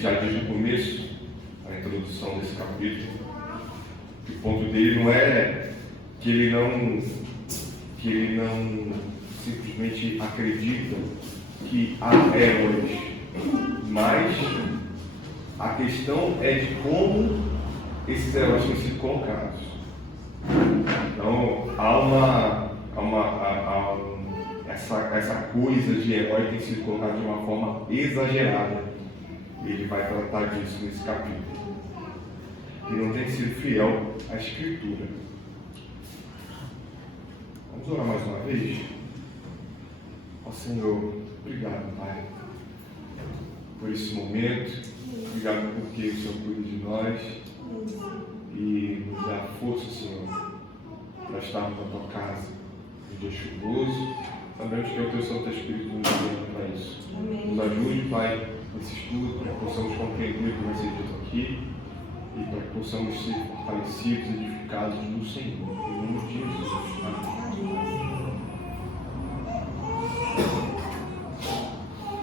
já diz no começo, a introdução desse capítulo, que o ponto dele não é que ele não simplesmente acredita que há heróis, mas a questão é de como esses heróis têm sido colocados. Então, essa coisa de herói tem sido colocada de uma forma exagerada. E ele vai tratar disso nesse capítulo. E não tem sido fiel à Escritura. Vamos orar mais uma vez? Ó Senhor, obrigado, Pai, por esse momento. Obrigado porque o Senhor cuida de nós e nos dá força, Senhor, para estarmos na tua casa no dia chuvoso. Sabemos que é o teu Santo Espírito nos ajuda para isso. Nos ajude, Pai, nesse estudo, para que possamos compreender o que vai ser dito aqui e para que possamos ser fortalecidos e edificados no Senhor. Em nome de Jesus. Amém.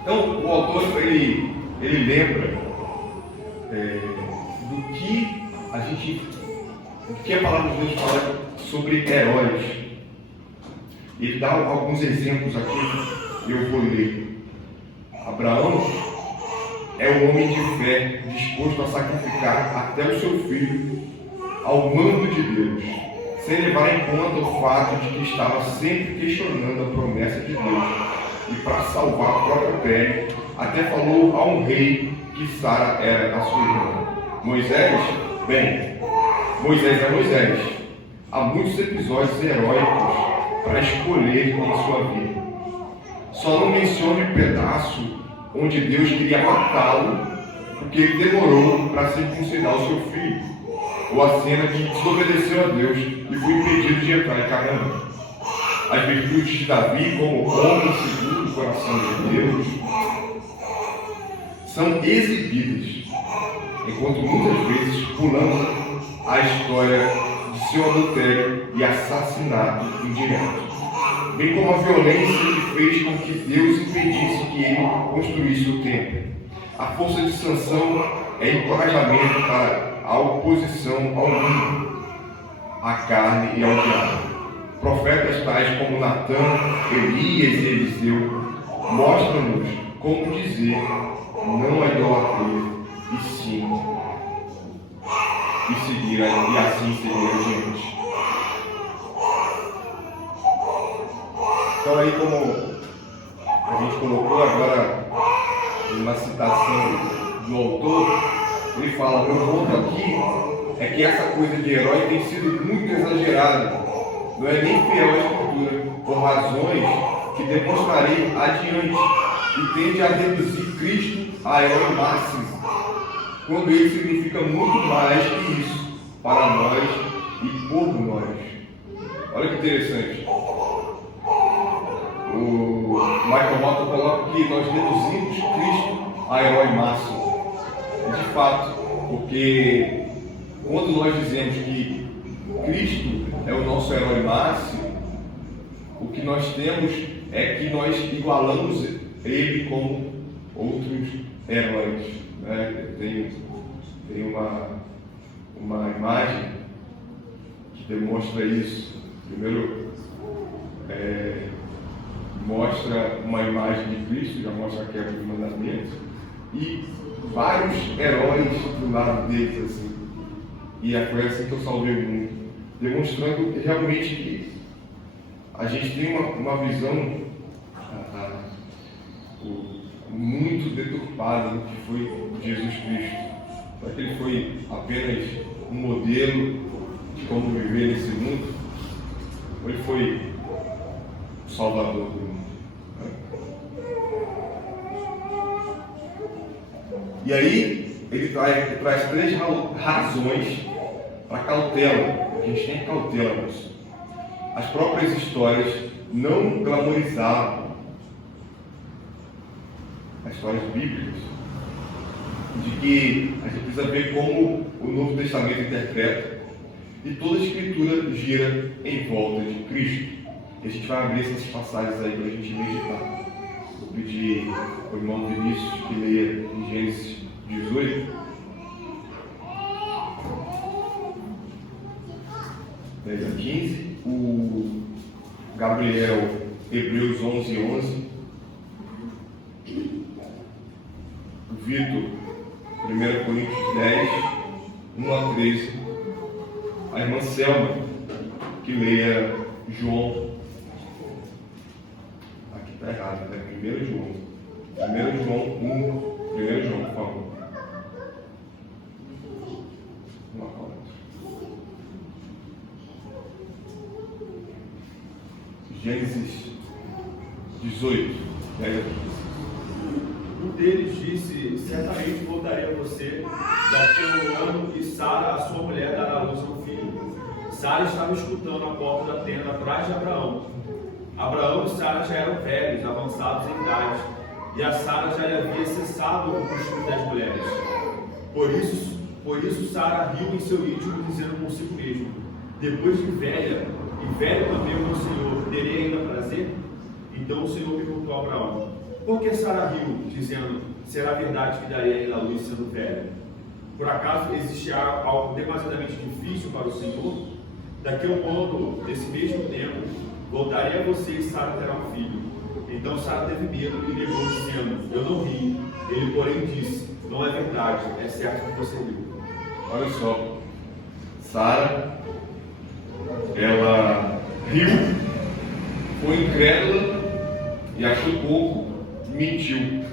Então, o autor ele lembra do que a palavra de Deus fala sobre heróis. Ele dá alguns exemplos aqui, eu vou ler. Abraão é um homem de fé, disposto a sacrificar até o seu filho ao mando de Deus, sem levar em conta o fato de que estava sempre questionando a promessa de Deus. E para salvar a própria pele, até falou a um rei que Sara era a sua irmã. Moisés é Moisés. Há muitos episódios heróicos para escolher em sua vida. Só não mencione o pedaço onde Deus queria matá-lo porque ele demorou para circuncidar o seu filho, ou a cena que desobedeceu a Deus e foi impedido de entrar em Canaã. As virtudes de Davi como homem segundo o coração de Deus são exibidas, enquanto muitas vezes pulamos a história de seu adultério e assassinato indireto, bem como a violência que fez com que Deus impedisse que ele construísse o templo. A força de Sansão é encorajamento para a oposição ao mundo, à carne e ao diabo. Profetas tais como Natã, Elias e Eliseu mostram-nos como dizer não a idolatria e seguir e assim seguir adiante. Então aí, como a gente colocou agora uma citação do autor, ele fala, meu ponto aqui é que essa coisa de herói tem sido muito exagerada, não é nem fiel à Escritura, por razões que demonstrarei adiante, e tende a reduzir Cristo a herói máximo, quando ele significa muito mais que isso para nós e por nós. Olha que interessante. O Michael Mota coloca que nós reduzimos Cristo a herói máximo. De fato, porque quando nós dizemos que Cristo é o nosso herói máximo, o que nós temos é que nós igualamos ele com outros heróis. Né? Tem uma imagem que demonstra isso. Primeiro, mostra uma imagem de Cristo, já mostra a quebra dos mandamentos, e vários heróis do lado deles, assim. E foi assim que eu salvei o mundo, demonstrando que realmente que a gente tem uma visão muito deturpada do que foi Jesus Cristo. Será que ele foi apenas um modelo de como viver nesse mundo? Ou ele foi o Salvador do mundo? E aí, ele traz três razões para cautela. A gente tem cautela nisso. As próprias histórias não glamorizavam as histórias bíblicas, de que a gente precisa ver como o Novo Testamento interpreta, e toda a Escritura gira em volta de Cristo. E a gente vai abrir essas passagens aí para a gente meditar. Vou pedir ao irmão Vinícius que leia em Gênesis 18. 10 a 15. O Gabriel, Hebreus 11, 11. O Vitor, 1 Coríntios 10, 1 a 13. A irmã Selma, que leia João. Aqui está errado, né? 1 João. 1 João 1. 1 João, por favor. Gênesis 18, 10 a 15. Um deles disse: certamente voltarei a você daqui a um ano, e Sara, a sua mulher, dará à luz a um filho. Sara estava escutando a porta da tenda atrás de Abraão. Abraão e Sara já eram velhos, avançados em idade, e a Sara já lhe havia cessado o costume das mulheres. Por isso Sara riu em seu íntimo, dizendo consigo mesmo: depois de velha, e velho também o meu Senhor, terei ainda prazer? Então o Senhor perguntou a Abraão: por que Sara riu, dizendo: será verdade que darei ainda a luz sendo velho? Por acaso existe algo demasiadamente difícil para o Senhor? Daqui a um ano, nesse mesmo tempo, voltarei a você e Sara terá um filho. Então Sara teve medo e negou, dizendo: eu não ri. Ele, porém, disse: não é verdade, é certo que você riu. Olha só, Sara, ela riu, foi incrédula e achou pouco, mentiu.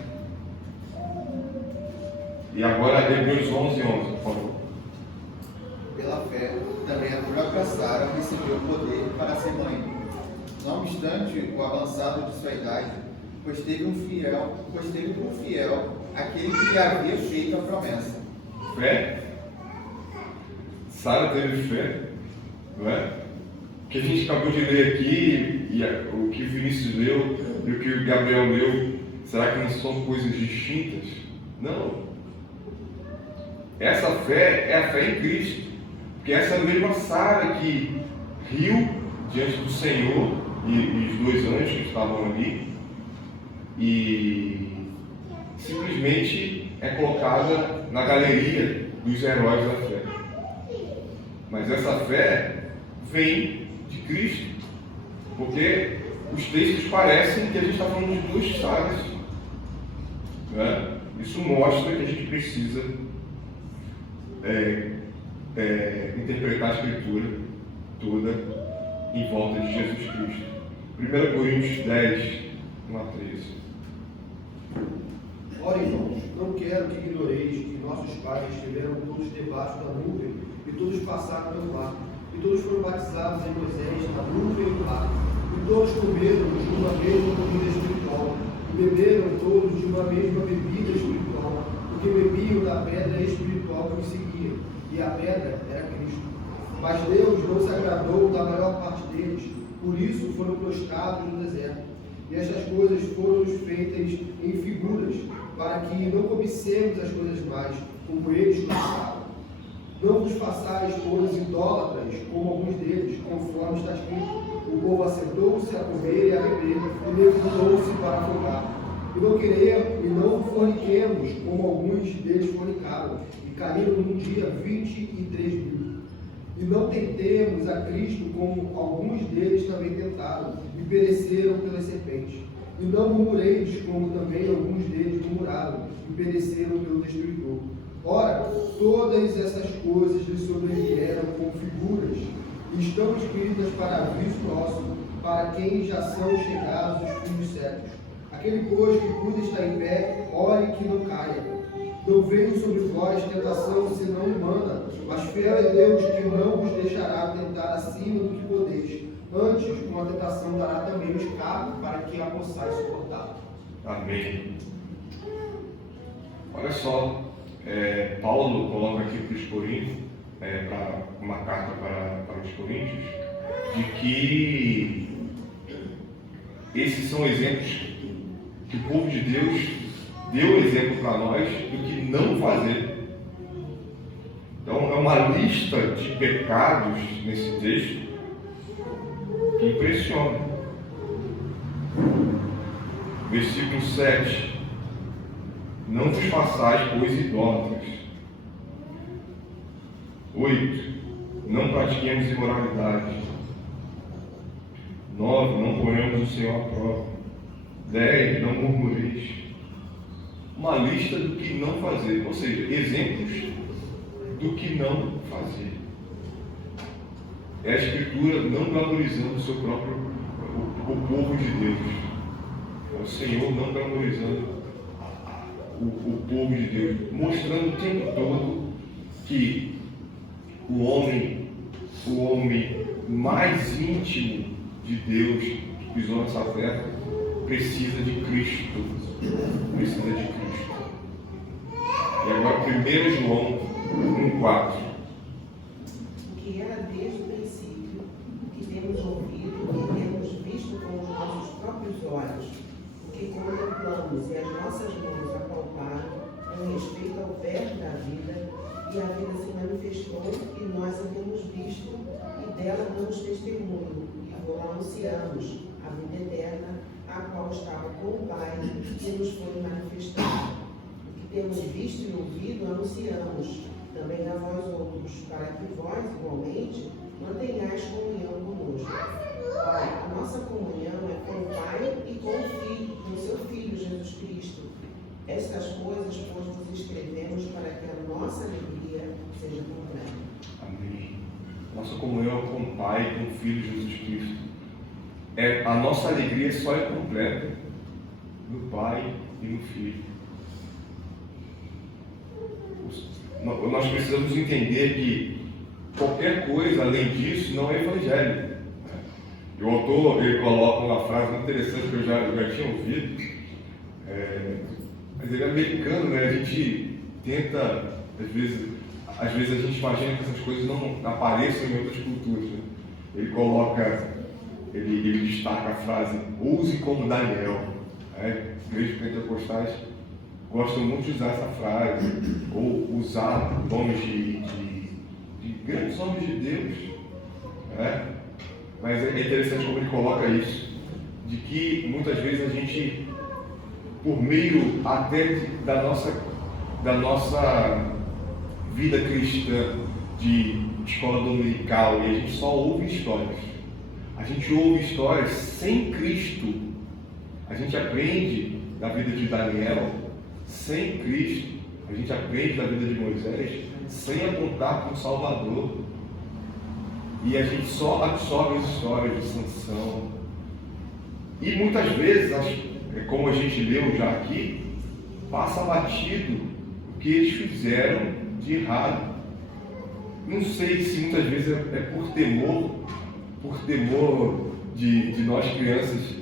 E agora Hebreus 11, 11, por favor. Pela fé, também a própria Sara recebeu o poder para ser mãe, não obstante o avançado de sua idade, pois teve por fiel aquele que lhe havia feito a promessa. Fé? Sara teve fé, não é? O que a gente acabou de ler aqui, e o que o Vinícius leu, e o que o Gabriel leu, será que não são coisas distintas? Não. Essa fé é a fé em Cristo, porque essa mesma Sara que riu diante do Senhor e os dois anjos que estavam ali, e simplesmente é colocada na galeria dos heróis da fé. Mas essa fé vem de Cristo, porque os textos parecem que a gente está falando de duas Saras, né? Isso mostra que a gente precisa interpretar a Escritura toda em volta de Jesus Cristo. 1 Coríntios 10, 1 a 13. Ora, irmãos, não quero que ignoreis que nossos pais estiveram todos debaixo da nuvem, e todos passaram pelo mar, e todos foram batizados em Moisés na nuvem e no mar, e todos comeram de uma mesma comida espiritual, e beberam todos de uma mesma bebida espiritual, porque bebiam da pedra espiritual que os seguia, e a pedra era Cristo. Mas Deus não se agradou da maior parte deles, por isso foram prostrados no deserto. E estas coisas foram feitas em figuras, para que não cobicemos as coisas mais, como eles cobiçavam. Não vos façais, pois, idólatras, como alguns deles, conforme está escrito: o povo assentou-se a comer e a beber, e levantou-se para afogar. E não forniquemos, como alguns deles fornicaram, e caíram num dia 23.000. E não tentemos a Cristo, como alguns deles também tentaram, e pereceram pelas serpentes. E não murmureis, como também alguns deles murmuraram, e pereceram pelo destruidor. Ora, todas essas coisas lhe sobrevieram como figuras, e estão escritas para aviso nosso, para quem já são chegados os fins dos séculos. Aquele, pois, que cuida está em pé, ore que não caia. Não veio sobre vós tentação senão humana, mas fiel é Deus, que não vos deixará tentar acima do que podeis. Antes, com a tentação dará também o escape, para que a possais suportar. Amém. Olha só, Paulo coloca aqui para os Coríntios, uma carta para os Coríntios, de que esses são exemplos que o povo de Deus deu exemplo para nós do que não fazer. Então, é uma lista de pecados nesse texto que impressiona. Versículo 7. Não vos façais, pois, idólatras. 8. Não pratiquemos imoralidade. 9. Não ponhamos o Senhor à prova. 10. Não murmureis. Uma lista do que não fazer, ou seja, exemplos do que não fazer. É a Escritura não valorizando o seu próprio, o povo de Deus. É o Senhor não valorizando o povo de Deus, mostrando o tempo todo que o homem mais íntimo de Deus que pisou nessa terra precisa de Cristo. Precisa de Cristo. E agora 1 João 1,4. O que era desde o princípio, o que temos ouvido, o que temos visto com os nossos próprios olhos, o que contemplamos e as nossas mãos apalparam com respeito ao verbo da vida, e a vida se manifestou e nós a temos visto e dela damos testemunho e o anunciamos, a vida eterna, a qual estava com o Pai e nos foi manifestada. O que temos visto e ouvido anunciamos também a vós outros, para que vós, igualmente, mantenhais comunhão conosco. Pai, a nossa comunhão é com o Pai e com o Filho, com o seu Filho, Jesus Cristo. Estas coisas, pois, vos escrevemos para que a nossa alegria seja completa. Amém. Nossa comunhão com o Pai e com o Filho Jesus Cristo. A nossa alegria só é completa no Pai e no Filho. Nós precisamos entender que qualquer coisa além disso não é evangelho. E o autor ele coloca uma frase muito interessante que eu já tinha ouvido. Mas ele é americano, né? A gente tenta, às vezes a gente imagina que essas coisas não apareçam em outras culturas. Né? Ele coloca, ele destaca a frase, ouse como Daniel. Igrejas pentecostais gostam muito de usar essa frase, ou usar nomes de grandes homens de Deus. Mas é interessante como ele coloca isso, de que muitas vezes a gente, por meio até da nossa vida cristã, de escola dominical, e a gente só ouve histórias. A gente ouve histórias sem Cristo. A gente aprende da vida de Daniel sem Cristo. A gente aprende da vida de Moisés sem apontar para o Salvador. E a gente só absorve as histórias de Sansão. E muitas vezes, como a gente leu já aqui, passa batido o que eles fizeram de errado. Não sei se muitas vezes é por temor de nós crianças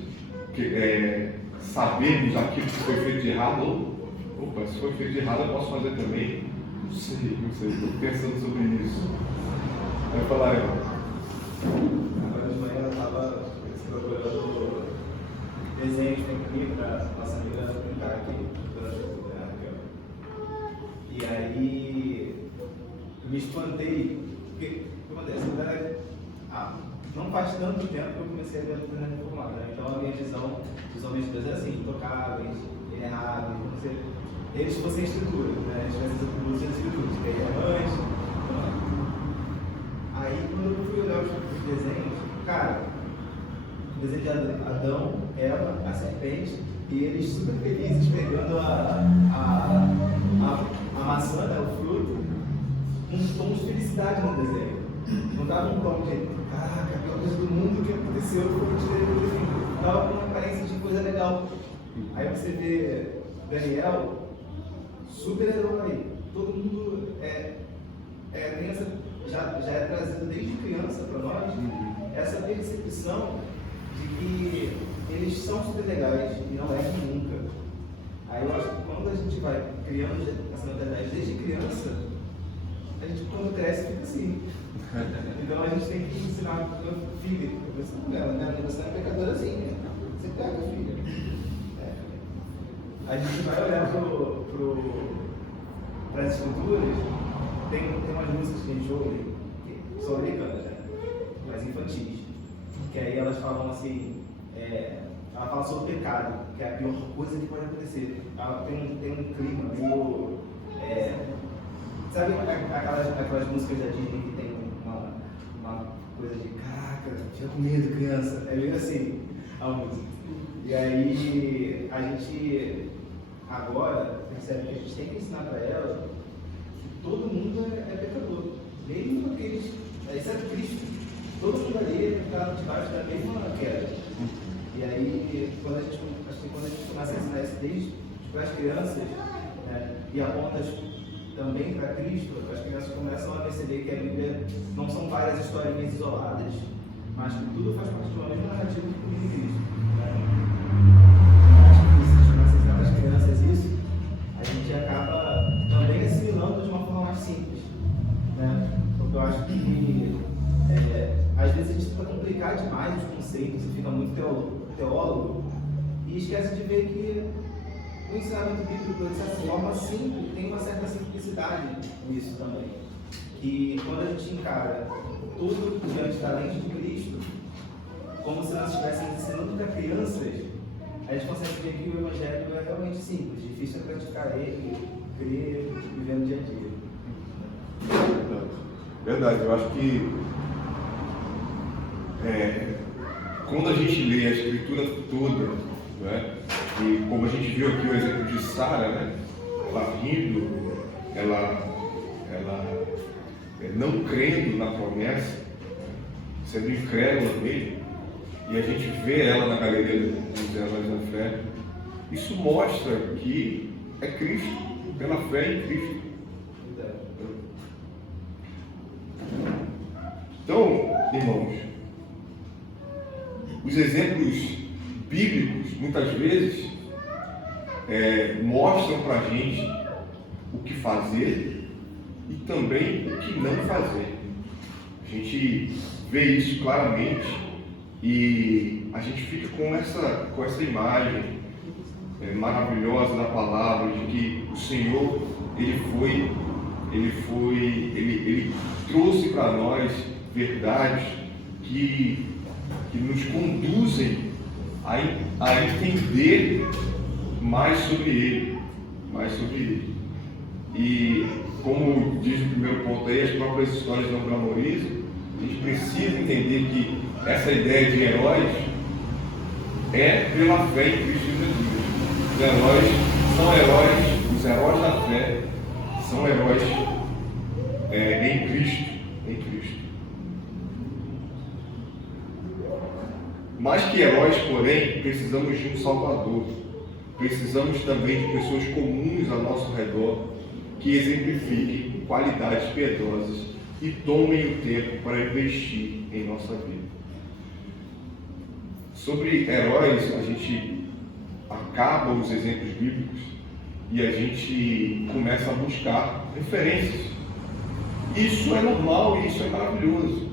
sabermos aquilo que foi feito de errado, ou, opa, se foi feito de errado eu posso fazer também. Não sei, estou pensando sobre isso. Vai falar, Agora de manhã eu estava procurando desenhos comigo para nossa amiga brincar aqui durante a câmera. E aí eu me espantei, porque o que acontece? Não faz tanto tempo que eu comecei a ver a doutrina reformada, né? Então a minha visão dos homens de Deus é assim, intocáveis, errados, como se eles fossem escritura, né? Eles tivessem as atributos das escrituras, que é antes. Aí quando eu fui olhar os desenhos, cara, o desenho de Adão, Eva, a serpente, e eles super felizes pegando a maçã, né, o fruto, um tom de felicidade no desenho. Não dava um tom de, caraca, aquela coisa do mundo que aconteceu, estava com uma aparência de coisa legal. Aí você vê Daniel, super herói, todo mundo tem essa, já é trazido desde criança para nós, essa percepção de que eles são super legais e não erram nunca. Aí eu acho que quando a gente vai criando essa mentalidade desde criança, a gente quando cresce fica assim. Então a gente tem que ensinar para o filho, você não é pecadora assim, né? Você pega, filho. A gente vai olhar para as escrituras, tem umas músicas que a gente ouve, que são americanas, né? Mas infantis. Que aí elas falam assim, ela fala sobre o pecado, que é a pior coisa que pode acontecer. Ela tem um clima meio... sabe aquelas músicas da Disney que tem uma coisa de caraca, tinha com medo, criança? É meio assim a música. E aí a gente agora percebe que a gente tem que ensinar para ela que todo mundo é pecador, mesmo aqueles, exceto Cristo. Todo mundo ali está debaixo da mesma queda. E aí, quando a gente começa a ensinar isso desde para as crianças, né, e aponta também para Cristo, as crianças começam a perceber que a Bíblia não são várias historinhas isoladas, mas que tudo faz parte de uma mesma narrativa de Cristo. Acho que se a gente começa a ensinar para as crianças isso, a gente acaba também assimilando de uma forma mais simples. Né? Porque eu acho que às vezes a gente tenta complicar demais os conceitos e fica muito teólogo e esquece de ver que o ensinamento bíblico, de certa forma, sim, tem uma certa simplicidade nisso também. E quando a gente encara tudo diante da lente de Cristo, como se nós estivéssemos ensinando para crianças, a gente consegue ver que o Evangelho é realmente simples, difícil de praticar ele, crer e viver no dia a dia. Verdade, eu acho que quando a gente lê a escritura toda, né, e como a gente viu aqui o exemplo de Sara, né, ela rindo, ela não crendo na promessa, sendo incrédula nele, e a gente vê ela na galeria dos heróis da fé, isso mostra que é Cristo, pela fé em Cristo. Então, irmãos, os exemplos bíblicos, muitas vezes, mostram para a gente o que fazer e também o que não fazer. A gente vê isso claramente e a gente fica com essa imagem maravilhosa da palavra de que o Senhor, ele trouxe para nós verdades que nos conduzem a entender mais sobre Ele. E como diz o primeiro ponto aí, as próprias histórias não glamorizam, a gente precisa entender que essa ideia de heróis é pela fé em Cristo Jesus. Os heróis são heróis, os heróis da fé são heróis em Cristo. Mais que heróis, porém, precisamos de um Salvador. Precisamos também de pessoas comuns ao nosso redor que exemplifiquem qualidades piedosas e tomem o tempo para investir em nossa vida. Sobre heróis, a gente acaba os exemplos bíblicos e a gente começa a buscar referências. Isso é normal e isso é maravilhoso.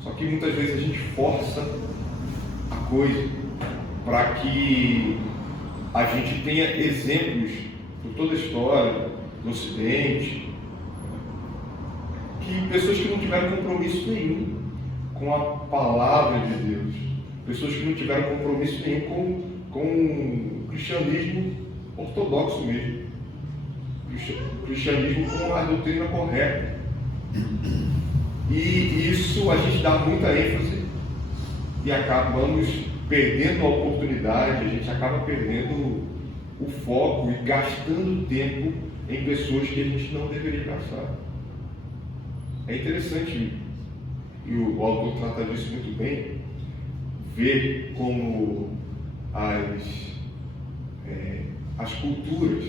Só que muitas vezes a gente força a coisa para que a gente tenha exemplos por toda a história do Ocidente, que pessoas que não tiveram compromisso nenhum com a palavra de Deus, pessoas que não tiveram compromisso nenhum com o cristianismo ortodoxo mesmo, cristianismo com a doutrina correta. E isso a gente dá muita ênfase e acabamos perdendo a oportunidade, a gente acaba perdendo o foco e gastando tempo em pessoas que a gente não deveria gastar. É interessante, e o autor trata disso muito bem, ver como as culturas,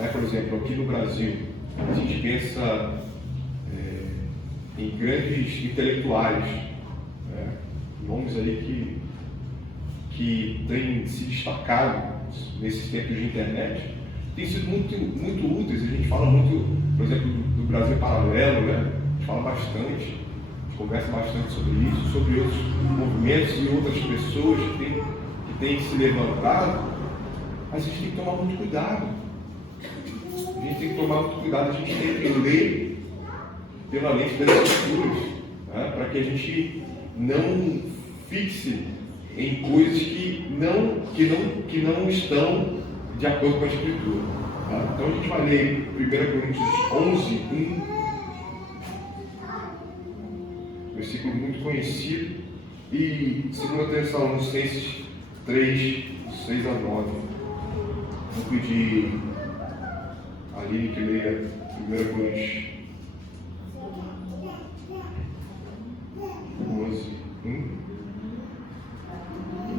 né? Por exemplo, aqui no Brasil, a gente pensa em grandes intelectuais, né? Nomes aí que têm se destacado nesses tempos de internet, têm sido muito úteis. A gente fala muito, por exemplo, do Brasil Paralelo, né? A gente fala bastante, a gente conversa bastante sobre isso, sobre outros movimentos e outras pessoas que têm se levantado, mas a gente tem que tomar muito cuidado. A gente tem que tomar muito cuidado, a gente tem que ler pela lente das Escrituras, né? Para que a gente não fixe em coisas que não estão de acordo com a Escritura. Tá? Então a gente vai ler 1 Coríntios 11, 1, versículo muito conhecido, e 2 Tessalonicenses 3, 6 a 9. Vou pedir a Aline que leia 1 Coríntios 11, 1.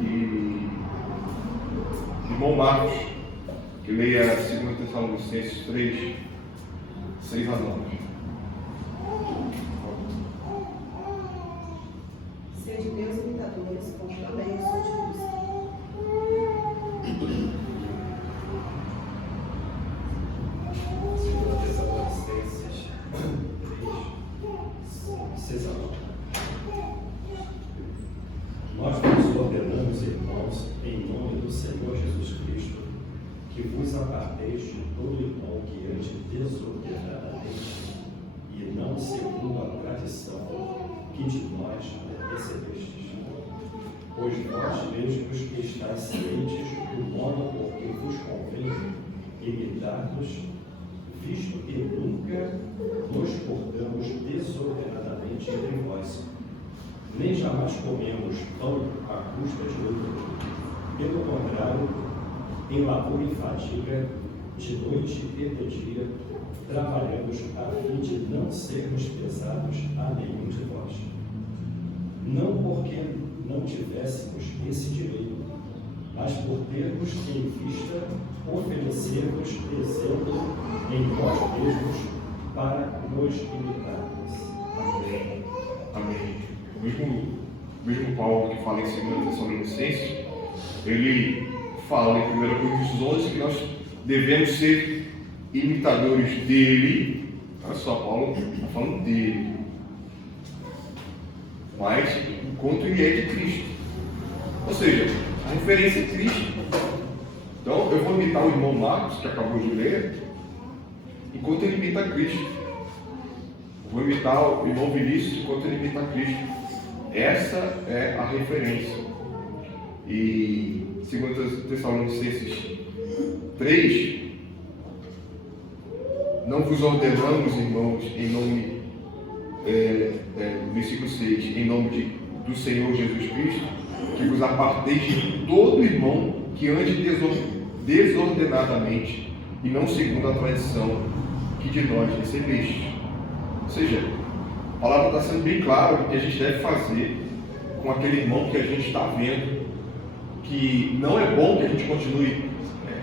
E irmão Marcos, que leia 2 Tessalonicenses 3, 6 a 9. Sede meus imitadores, como também eu sou de Cristo. Segunda Tessalonicenses 3, 6 a 9. Nós vos ordenamos, irmãos, em nome do Senhor Jesus Cristo, que vos aparteis de todo irmão que ande desordenadamente e não segundo a tradição que de nós recebestes. Pois vós mesmos estáis cientes do modo por que vos convém imitar-nos, visto que nunca nos portamos desordenadamente entre vós, nem jamais comemos pão à custa de outro. Pelo contrário, em labor e fadiga, de noite e de dia, trabalhamos a fim de não sermos pesados a nenhum de vós. Não porque não tivéssemos esse direito, mas por termos em vista oferecer-vos exemplo em nós mesmos para nos imitarmos. Amém. Amém. O mesmo Paulo que fala em 2 Tessalonicenses, ele fala em 1 Coríntios 11 que nós devemos ser imitadores dele. Olha só, Paulo está falando dele, mas enquanto ele é de Cristo, ou seja, a referência é Cristo. Então eu vou imitar o irmão Marcos, que acabou de ler, enquanto ele imita Cristo. Eu vou imitar o irmão Vinícius enquanto ele imita Cristo. Essa é a referência. E 2 Tessalonicenses 3, não vos ordenamos, irmãos, em nome, versículo 6, em nome do Senhor Jesus Cristo, que vos aparteis de todo irmão que ande desordenadamente e não segundo a tradição que de nós recebestes. Ou seja, a palavra está sendo bem clara o que a gente deve fazer com aquele irmão que a gente está vendo, que não é bom que a gente continue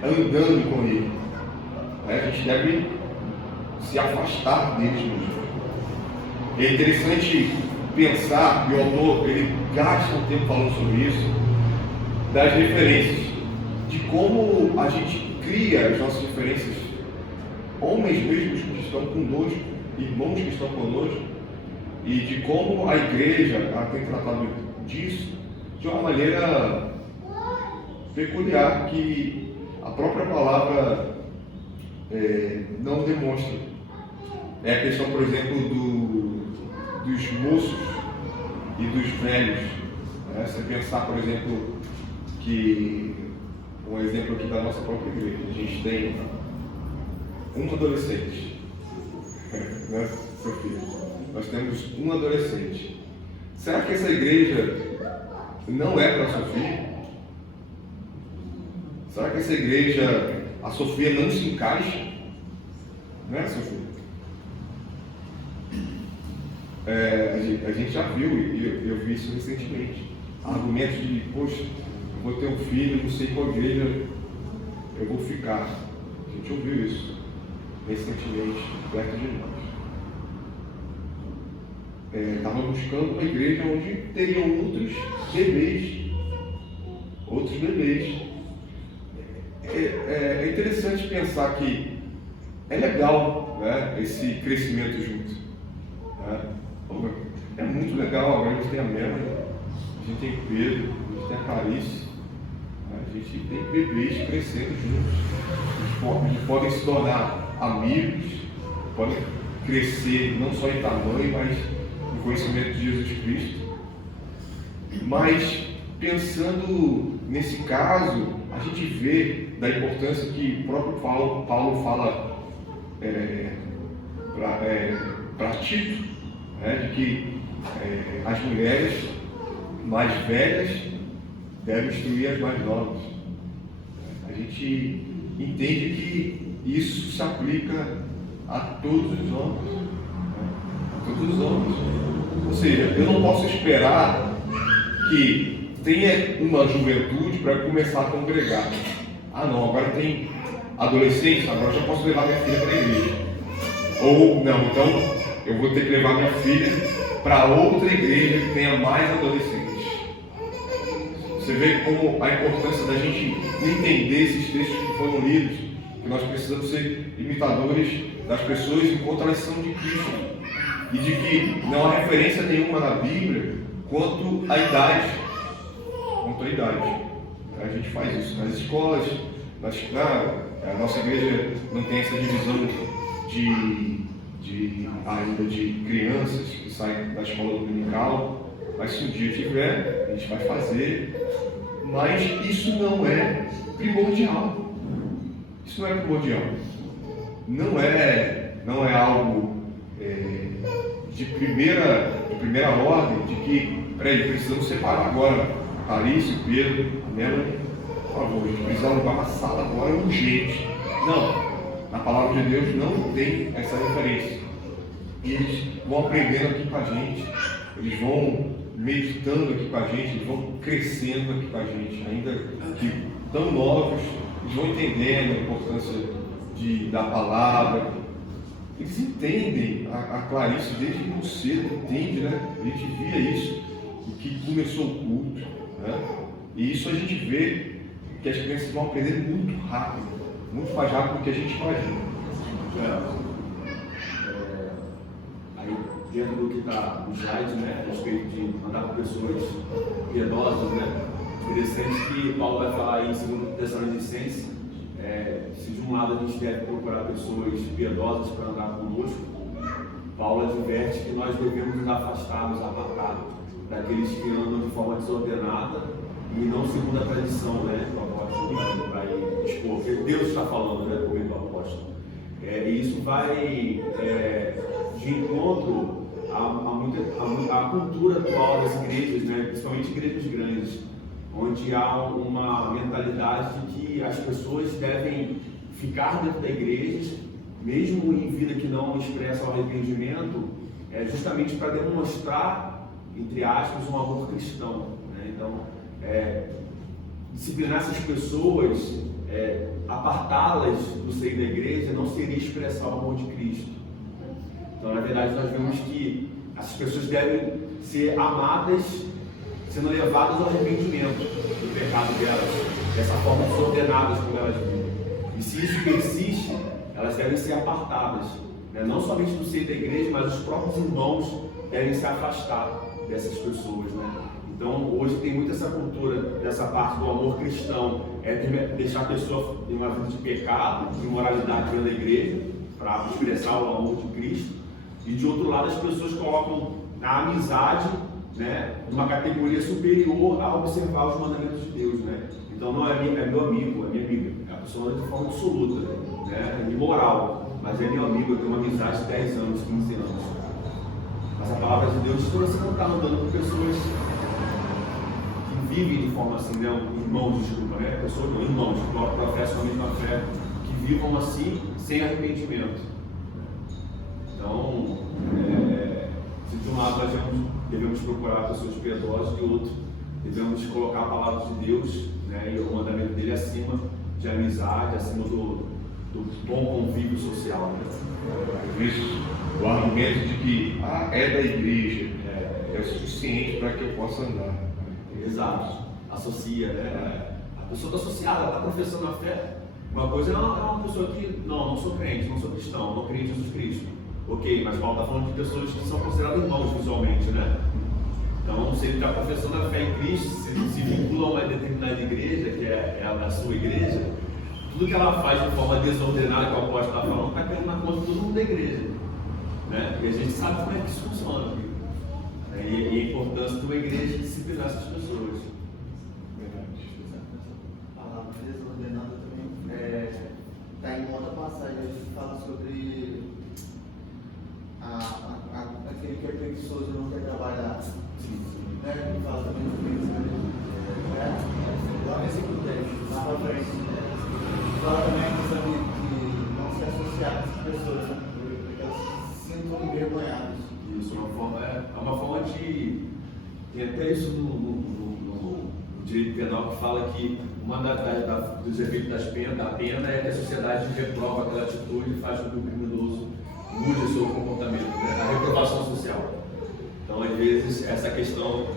andando com ele. A gente deve se afastar deles mesmo. É interessante pensar, e o autor ele gasta um tempo falando sobre isso, das referências, de como a gente cria as nossas referências, homens mesmos que estão conosco, irmãos que estão conosco, e de como a igreja tem tratado disso de uma maneira peculiar, que a própria palavra não demonstra. É a questão, por exemplo, dos moços e dos velhos. Você pensar, por exemplo, que um exemplo aqui da nossa própria igreja, a gente tem um adolescente, né, Sofia? Nós temos um adolescente. Será que essa igreja não é para a Sofia? Será que essa igreja, a Sofia não se encaixa? Não é, Sofia? A gente já viu, e eu vi isso recentemente, argumentos de, poxa, eu vou ter um filho, não sei qual igreja eu vou ficar. A gente ouviu isso recentemente, perto de nós. Estava buscando uma igreja onde teriam outros bebês. É interessante pensar que é legal, né, esse crescimento junto. Né? É muito legal. Agora a gente tem a Mela, a gente tem o Pedro, a gente tem a Clarice, né? A gente tem bebês crescendo juntos. Eles podem se tornar amigos, podem crescer não só em tamanho, mas no conhecimento de Jesus Cristo. Mas pensando nesse caso, a gente vê da importância que o próprio Paulo fala para Tito, né, de que as mulheres mais velhas devem instruir as mais novas. A gente entende que isso se aplica a todos os homens, né? A todos os homens. Ou seja, eu não posso esperar que tenha uma juventude para começar a congregar. Ah não, agora tem adolescência, agora eu já posso levar minha filha para a igreja. Ou não, então eu vou ter que levar minha filha para outra igreja que tenha mais adolescentes. Você vê como a importância da gente entender esses textos que foram lidos, que nós precisamos ser imitadores das pessoas enquanto elas são de Cristo. E de que não há referência nenhuma na Bíblia quanto à idade. A gente faz isso nas escolas, a nossa igreja não tem essa divisão ainda de crianças que saem da escola dominical, mas se um dia tiver, a gente vai fazer, mas isso não é primordial. Isso não é primordial. Não é algo de primeira ordem, de que, precisamos separar agora Clarice, Pedro, a Melanie, por favor, a gente precisa alugar uma sala agora urgente. Não, na palavra de Deus não tem essa referência. E eles vão aprendendo aqui com a gente, eles vão meditando aqui com a gente, eles vão crescendo aqui com a gente, ainda que tão novos, eles vão entendendo a importância da palavra. Eles entendem, a Clarice desde muito cedo entende, né? A gente via isso, o que começou o culto, né? E isso a gente vê que as crianças vão aprender muito rápido, muito mais rápido do que a gente imagina. Aí, dentro do que está no slide, né, a respeito de andar com pessoas piedosas, né? Interessante que Paulo vai falar aí em 2 Tessalonicenses, se de um lado a gente deve procurar pessoas piedosas para andar conosco, Paulo adverte que nós devemos nos afastar, nos apartar daqueles que andam de forma desordenada e não segundo a tradição, né, que o apóstolo vai expor, que Deus está falando, né, por meio do apóstolo. E isso vai de encontro à cultura atual das igrejas, né, principalmente igrejas grandes, onde há uma mentalidade de que as pessoas devem ficar dentro da igreja, mesmo em vida que não expressa o arrependimento, justamente para demonstrar, entre aspas, um amor cristão, né? Então, disciplinar essas pessoas, apartá-las do seio da igreja, não seria expressar o amor de Cristo. Então, na verdade, nós vemos que essas pessoas devem ser amadas, sendo levadas ao arrependimento do pecado delas, dessa forma desordenadas como elas vivem. E se isso persiste, elas devem ser apartadas, né? Não somente do seio da igreja, mas os próprios irmãos devem se afastar dessas pessoas, né? Então, hoje tem muito essa cultura, dessa parte do amor cristão, deixar a pessoa em uma vida de pecado, de imoralidade dentro da igreja, para expressar o amor de Cristo. E de outro lado, as pessoas colocam a amizade, né, numa categoria superior a observar os mandamentos de Deus, né? Então não é meu amigo, é minha amiga. A pessoa de forma absoluta, né? É imoral, mas é meu amigo, eu tenho uma amizade de 10 anos, 15 anos. Mas a palavra de Deus diz que você não está andando com pessoas que vivem de forma assim, né? Irmãos, desculpa, né? Pessoas não, irmãos, que professam a mesma fé, que vivam assim, sem arrependimento. Então, se de um lado nós devemos procurar pessoas piedosas, de outro devemos colocar a palavra de Deus, né, e o mandamento dele acima de amizade, acima do bom convívio social. Né? Isso, o argumento de que é da igreja é o suficiente para que eu possa andar. Exato, associa, né? A pessoa está associada, ela está professando a fé. Uma coisa é uma pessoa que, não sou crente, não sou cristão, não creio em Jesus Cristo. Ok, mas Paulo está falando de pessoas que são consideradas irmãos visualmente, né? Então, se ele está professando a fé em Cristo, se vincula a uma determinada igreja, que é a sua igreja, tudo que ela faz de forma desordenada, que o apóstolo está falando, está caindo na conta de todo mundo da igreja, né? E a gente sabe como é que isso funciona, e a importância de uma igreja disciplinar essas pessoas. fala também de não se associar com essas pessoas, né? Porque elas se sintam envergonhadas. Isso é uma forma de. Tem até isso no direito penal que fala que uma dos efeitos da pena é que a sociedade reprova aquela atitude e faz com que o criminoso mude o seu comportamento, né? A reprovação social. Então, às vezes, essa questão,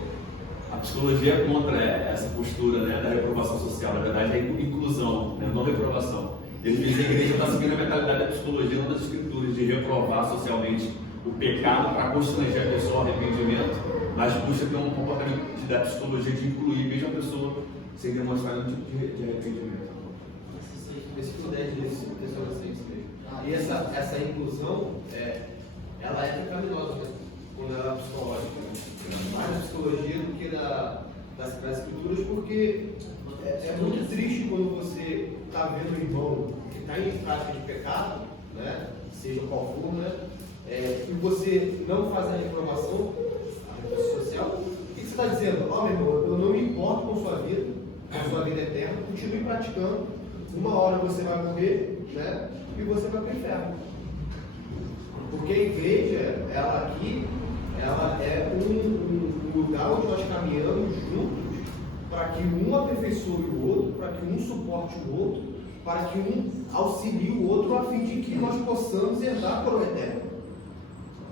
a psicologia é contra essa postura, né, da reprovação social. Na verdade, é inclusão, né, não reprovação. Às vezes a igreja está seguindo a mentalidade da psicologia, não das escrituras, de reprovar socialmente o pecado para constranger a pessoa ao arrependimento, mas busca ter um comportamento da psicologia de incluir mesmo a pessoa sem demonstrar nenhum tipo de arrependimento. Versículo 10 desse adolescente mesmo. E essa inclusão, ela é pecaminosa, né? Quando ela é psicológica, né? Mais na psicologia do que das escrituras, porque é muito triste quando você está vendo um irmão que está em prática de pecado, né? Seja qual for, né? E você não faz a reprovação social. O que você está dizendo? Ó, meu irmão, eu não me importo com sua vida eterna, continue praticando. Uma hora você vai morrer, né? E você vai para o inferno. Porque a igreja, ela aqui, ela é um lugar onde nós caminhamos juntos para que um aperfeiçoe o outro, para que um suporte o outro, para que um auxilie o outro, a fim de que nós possamos herdar para o eterno.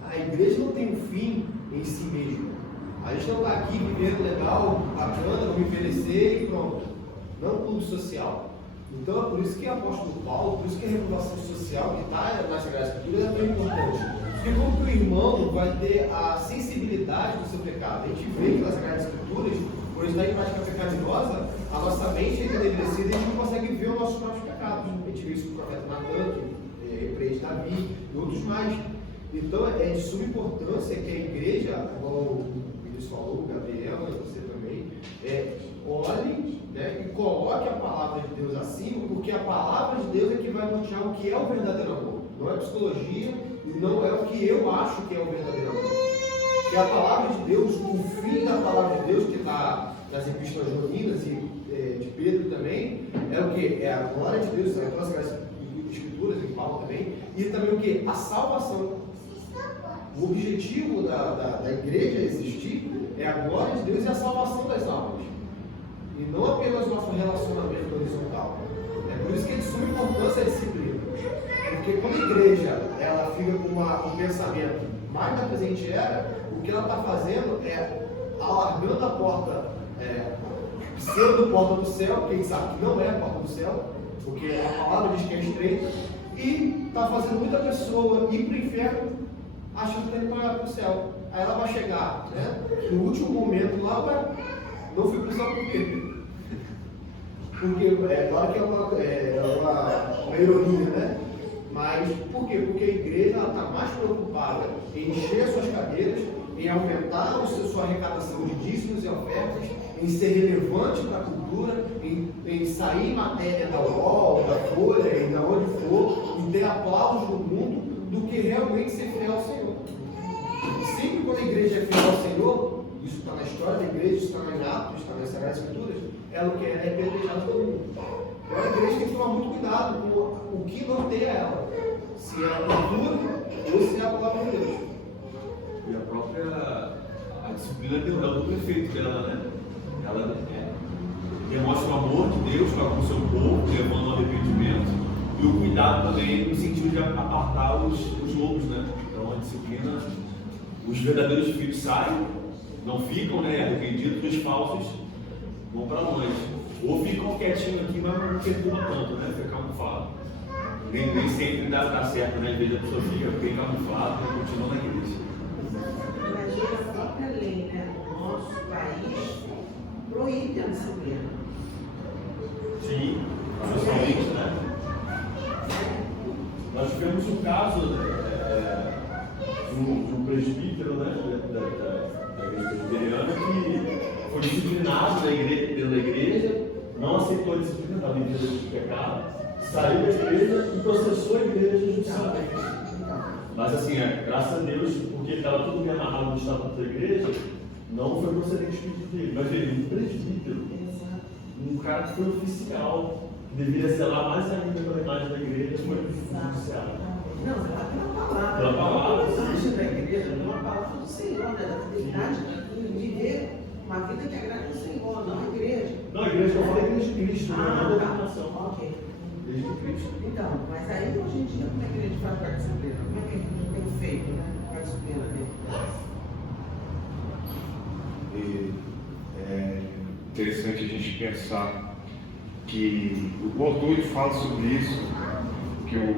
A igreja não tem um fim em si mesma. A gente não está aqui vivendo legal, bacana, vamos envelhecer e pronto. Não clube social. Então é por isso que o apóstolo Paulo, por isso que a reprovação social que está na Sagrada Escritura é tão importante. Porque como que o irmão vai ter a sensibilidade do seu pecado? A gente vê que nas Sagradas Escrituras, por estar em prática pecaminosa, a nossa mente é enegrecida e a gente não consegue ver os nossos próprios pecados. A gente vê isso no profeta Natan, que repreende Davi e outros mais. Então é de suma importância que a igreja, como o Vinícius falou, o Gabriel, você também, olhe, né, e coloque a palavra de Deus acima, porque a palavra de Deus é que vai mostrar o que é o verdadeiro amor. Não é psicologia e não é o que eu acho que é o verdadeiro amor. Que a palavra de Deus, o fim da palavra de Deus, que está nas epístolas joaninas e de Pedro também, é o que? É a glória de Deus, é as escrituras, em Paulo também, e também o que? A salvação. O objetivo da igreja existir é a glória de Deus e a salvação das almas. E não apenas o nosso relacionamento horizontal. É por isso que é de suma importância a disciplina. Porque quando a igreja ela fica com um pensamento mais da presente era, o que ela está fazendo é alargando a porta, sendo porta do céu, quem sabe que não é a porta do céu, porque a palavra diz que é estreita, e está fazendo muita pessoa ir para o inferno achando que ele vai para o céu. Aí ela vai chegar, né? No último momento lá, não fui para o céu por quê? Porque, claro que é uma ironia, né? Mas por quê? Porque a igreja está mais preocupada em encher as suas cadeiras, em aumentar sua arrecadação de dízimos e ofertas, em ser relevante para a cultura, em sair matéria da UOL, da Folha, e da onde for, em ter aplausos no mundo, do que realmente ser fiel ao Senhor. E sempre quando a igreja é fiel ao Senhor, isso está na história da igreja, isso está em Atos, está nas Sagradas Escrituras, ela o que é apedrejada pelo mundo. Então a igreja tem que tomar muito cuidado com o que norteia ela. Se é a cultura ou se é a palavra de Deus. E a própria disciplina deu o efeito dela, né? Ela demonstra o amor de Deus para com o seu povo, levando ao arrependimento, e o cuidado também no sentido de apartar os lobos, né? Então a disciplina, os verdadeiros filhos saem, não ficam, né, arrependidos, os falsos vão para longe. Ou ficam quietinhos aqui, mas não perturbam tanto, né? Fica camuflado. Nem sempre dá certo, né? Às vezes a pessoa fica bem camuflada e continua na igreja. Imagina a própria lei, né? O nosso país proíbe a disciplina. Sim, justamente, né? Nós tivemos um caso de um presbítero, né, da igreja presbiteriana que foi disciplinado pela igreja, não aceitou a disciplina, estava em vida de pecado, saiu da igreja e processou a igreja judicialmente. Mas assim, graças a Deus, porque estava tudo bem amarrado no estatuto da igreja, não foi procedente o espírito dele. Mas ele, um presbítero, um cara que foi oficial deveria selar mais ainda pela imagem da igreja, foi judiciário. Não, pela palavra. Pela palavra. O existe da igreja, uma palavra do Senhor, né? Da fidelidade, de viver uma vida que agrade ao Senhor, não a igreja. Não, a igreja, eu falei igreja de Cristo, não é denominação. Ok. Igreja de Cristo. Então, mas aí hoje em dia, como é que a gente faz para a disciplina? Como é que a gente tem feito, né? Para a disciplina dele? E é interessante a gente pensar que o autor ele fala sobre isso, que o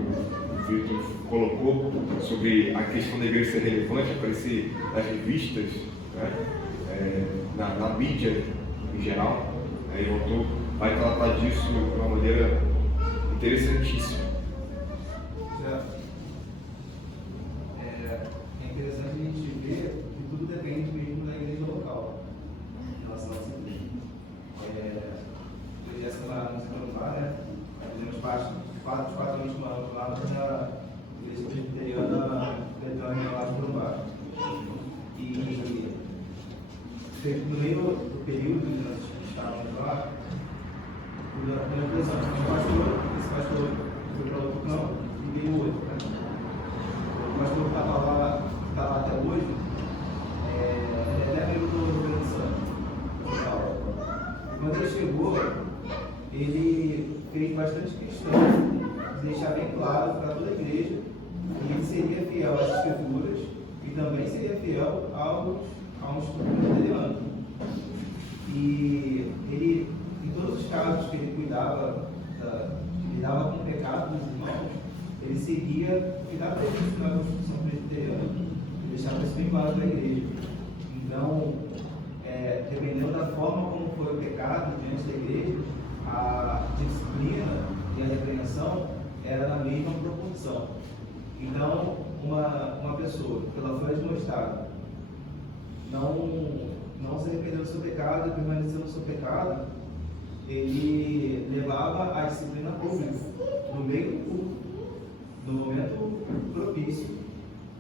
Vitor colocou, sobre a questão da igreja ser relevante, aparecer nas revistas, né? Na mídia em geral. O autor vai tratar disso de uma maneira interessantíssima. É interessante a gente ver que tudo depende mesmo da igreja local em relação à disciplina. Eu já semana no Celular, né? Fizemos parte de 4 anos que moramos lá na igreja presbiteriana Betânia lá de Corumbá. E no meio do período que nós estávamos lá, na impressão que esse pastor foi para outro campo e veio outro. Né? O pastor que estava lá, está lá até hoje, ele é meio do Rio Grande do Sul. Quando ele chegou, ele fez bastante questão de deixar bem claro para toda a igreja que ele seria fiel às escrituras e também seria fiel a um estudo presbiteriano. E ele, em todos os casos que ele lidava com o pecado dos irmãos, ele seguia o que estava previsto na Constituição presbiteriana, deixava isso bem claro para a igreja. Então, dependendo da forma como foi o pecado diante da igreja, a disciplina e a repreensão era na mesma proporção. Então, uma pessoa, pela foi admoestada, não se arrependeu do seu pecado e permaneceu no seu pecado, ele levava a disciplina pública, no meio do culto, no momento propício.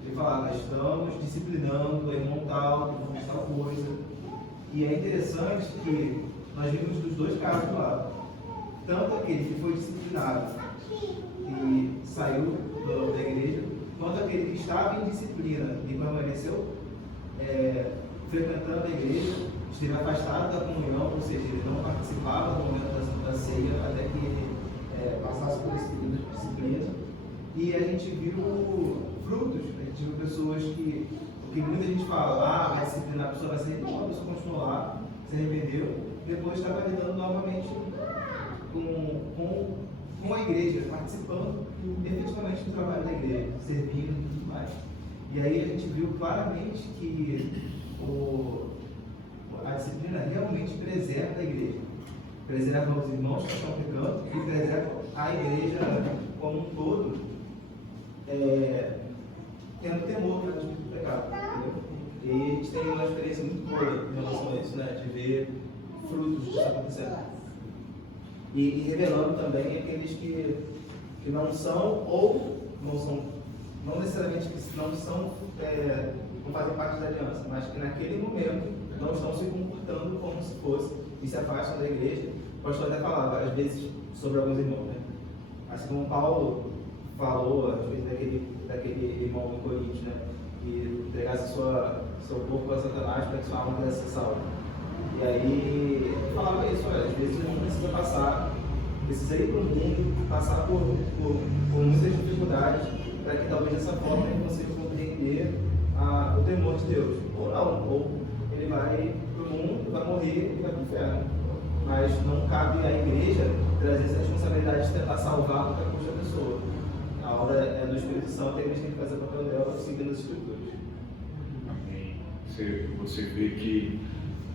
Ele falava, estamos disciplinando o irmão tal, tal coisa. E é interessante que nós vimos dos dois casos lá. Tanto aquele que foi disciplinado e saiu da igreja, quanto aquele que estava em disciplina e permaneceu frequentando a igreja, esteve afastado da comunhão, ou seja, ele não participava do momento da Santa Ceia até que ele passasse por esse período de disciplina. E a gente viu frutos, a gente viu pessoas que muita gente fala, vai disciplinar, a pessoa vai ser, não, a pessoa continuou lá, se arrependeu, depois estava lidando novamente com a igreja, participando efetivamente do trabalho da igreja, servindo e tudo mais. E aí a gente viu claramente que a disciplina realmente preserva a igreja, preserva os irmãos que estão pecando e preserva a igreja como um todo, tendo temor do pecado. Entendeu? E a gente tem uma experiência muito boa em relação a isso, né? De ver frutos disso acontecendo. E revelando também aqueles que não são, ou não necessariamente que não fazem parte da aliança, mas que naquele momento não estão se comportando como se fosse e se afastam da igreja. O pastor até falava, às vezes, sobre alguns irmãos, né? Assim como Paulo falou, às vezes, daquele irmão em Coríntios, né? Que entregasse seu corpo a Satanás para que sua alma pudesse ser salva. E aí, ele falava isso, olha, às vezes o irmão precisa ir para o mundo, passar por muitas dificuldades, para que talvez dessa forma ele consiga compreender o temor de Deus. Ou não, ou ele vai para o mundo, vai morrer e vai para o inferno. Mas não cabe à igreja trazer essa responsabilidade de tentar salvar qualquer custo da pessoa. A obra é do Espírito Santo e a igreja tem que fazer o papel dela seguindo as Escrituras. Amém. Você vê que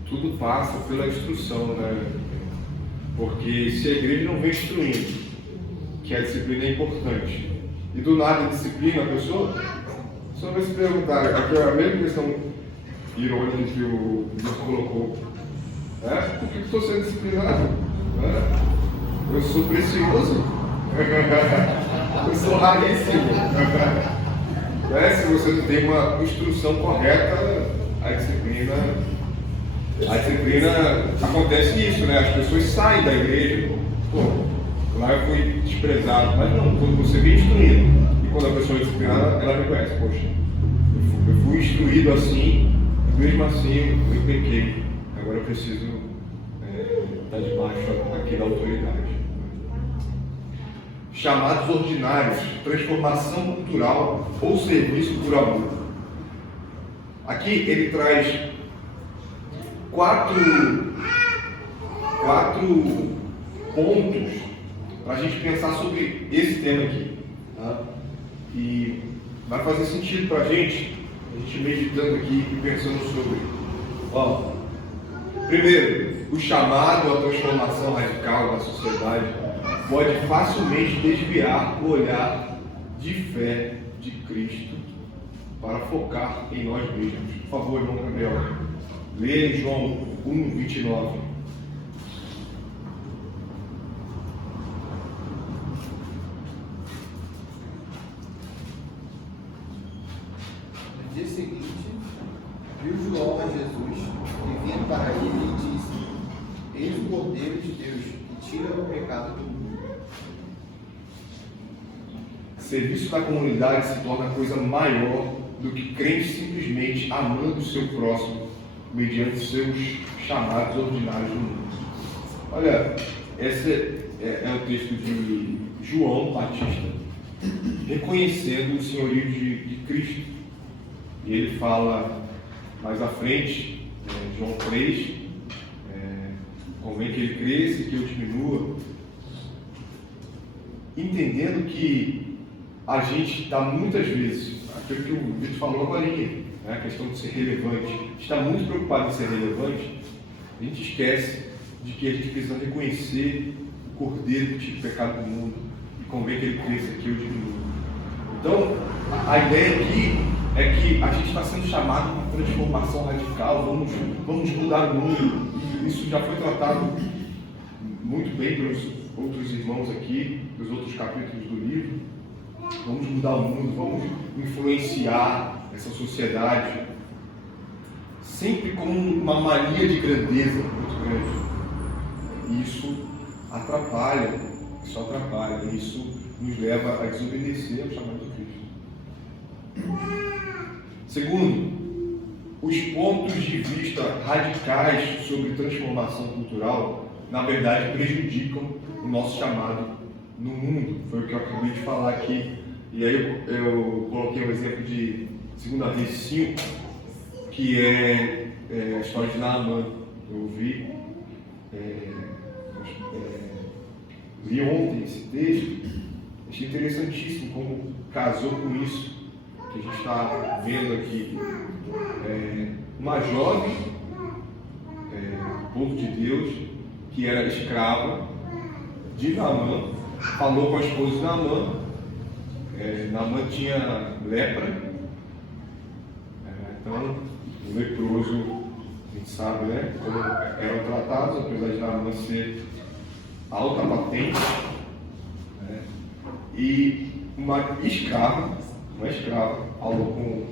tudo passa pela instrução, né? Porque se a igreja não vem instruindo que a disciplina é importante, e do nada a disciplina a pessoa vai se perguntar, aqui é a mesma questão irônica que o Deus colocou, por que eu estou sendo disciplinado? Eu sou precioso, eu sou raríssimo. Se você não tem uma instrução correta, a disciplina acontece isso, né? As pessoas saem da igreja, lá eu fui desprezado. Mas não, quando você vem instruindo, e quando a pessoa é disciplinada, ela reconhece, poxa, eu fui instruído assim, e mesmo assim eu pequei. Agora eu preciso estar debaixo aqui da autoridade. Chamados ordinários, transformação cultural ou serviço por amor. Aqui ele traz quatro pontos para a gente pensar sobre esse tema aqui. Tá? E vai fazer sentido para a gente meditando aqui e pensando sobre. Ó, primeiro, o chamado à transformação radical da sociedade pode facilmente desviar o olhar de fé de Cristo para focar em nós mesmos. Por favor, irmão Gabriel, leia em João 1:29. No dia seguinte, viu João a Jesus e vindo para ele e disse: Eis o Cordeiro de Deus que tira o pecado do mundo. Serviço da comunidade se torna coisa maior do que crente simplesmente amando o seu próximo mediante seus chamados ordinários do mundo. Olha, esse é o texto de João Batista reconhecendo o senhorio de Cristo. E ele fala mais à frente, João 3, convém que ele cresça e que eu diminua, entendendo que a gente está muitas vezes, aquilo que o Vitor falou agora, né, a questão de ser relevante, está muito preocupado em ser relevante, a gente esquece de que a gente precisa reconhecer o Cordeiro que tira o pecado do mundo e convém que ele cresça, que eu diminua. Então, a ideia aqui é que a gente está sendo chamado para transformação radical, vamos mudar o mundo, e isso já foi tratado muito bem pelos outros irmãos aqui, dos outros capítulos do livro. Vamos mudar o mundo, vamos influenciar essa sociedade, sempre com uma mania de grandeza muito grande. E isso atrapalha, isso nos leva a desobedecer ao chamado de Cristo. Segundo, os pontos de vista radicais sobre transformação cultural, na verdade, prejudicam o nosso chamado no mundo. Foi o que eu acabei de falar aqui. E aí eu coloquei o exemplo de 2 Reis 5, que é a história de Naamã. Eu ouvi, li ontem esse texto, achei interessantíssimo como casou com isso que a gente está vendo aqui. Uma jovem, povo de Deus, que era escrava de Naamã, falou com a esposa de Naamã. Naamã tinha lepra, então o leproso, a gente sabe, né, como eram tratados, apesar de Naamã ser alta patente, né, e uma escrava falou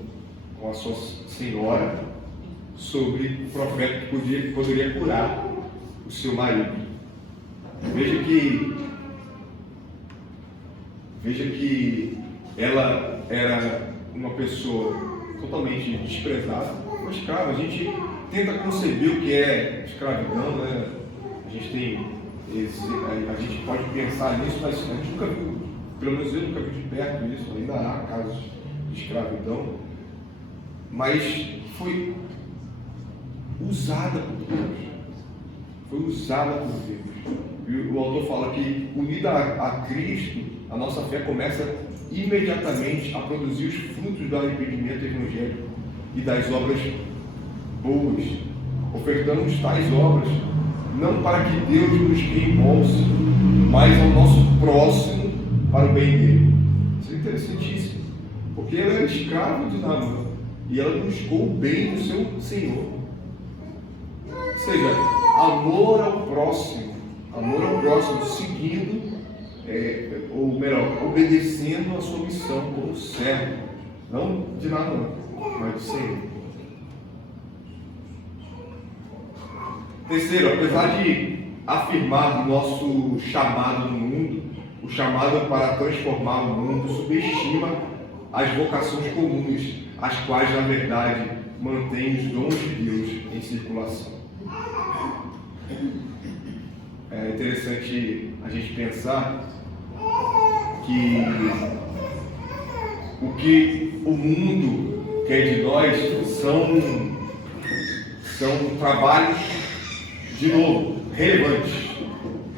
com a sua senhora sobre o profeta que poderia curar o seu marido. Veja que ela era uma pessoa totalmente desprezada, uma escrava. A gente tenta conceber o que é escravidão, né? A gente pode pensar nisso, mas a gente nunca viu, pelo menos eu nunca vi de perto isso, ainda há casos de escravidão, mas foi usada por Deus. E o autor fala que, unida a Cristo, a nossa fé começa imediatamente a produzir os frutos do arrependimento evangélico e das obras boas. Ofertamos tais obras não para que Deus nos reembolse, mas ao nosso próximo para o bem dele. Isso é interessantíssimo, porque ela era escrava de Naamã e ela buscou o bem do seu Senhor. Ou seja, amor ao próximo, seguindo, ou melhor, obedecendo a sua missão como servo, não de Naamã, mas do Senhor. Terceiro, apesar de afirmar o nosso chamado no mundo, o chamado para transformar o mundo, subestima as vocações comuns, as quais, na verdade, mantêm os dons de Deus em circulação. É interessante a gente pensar que o que o mundo quer de nós são trabalhos, de novo, relevantes.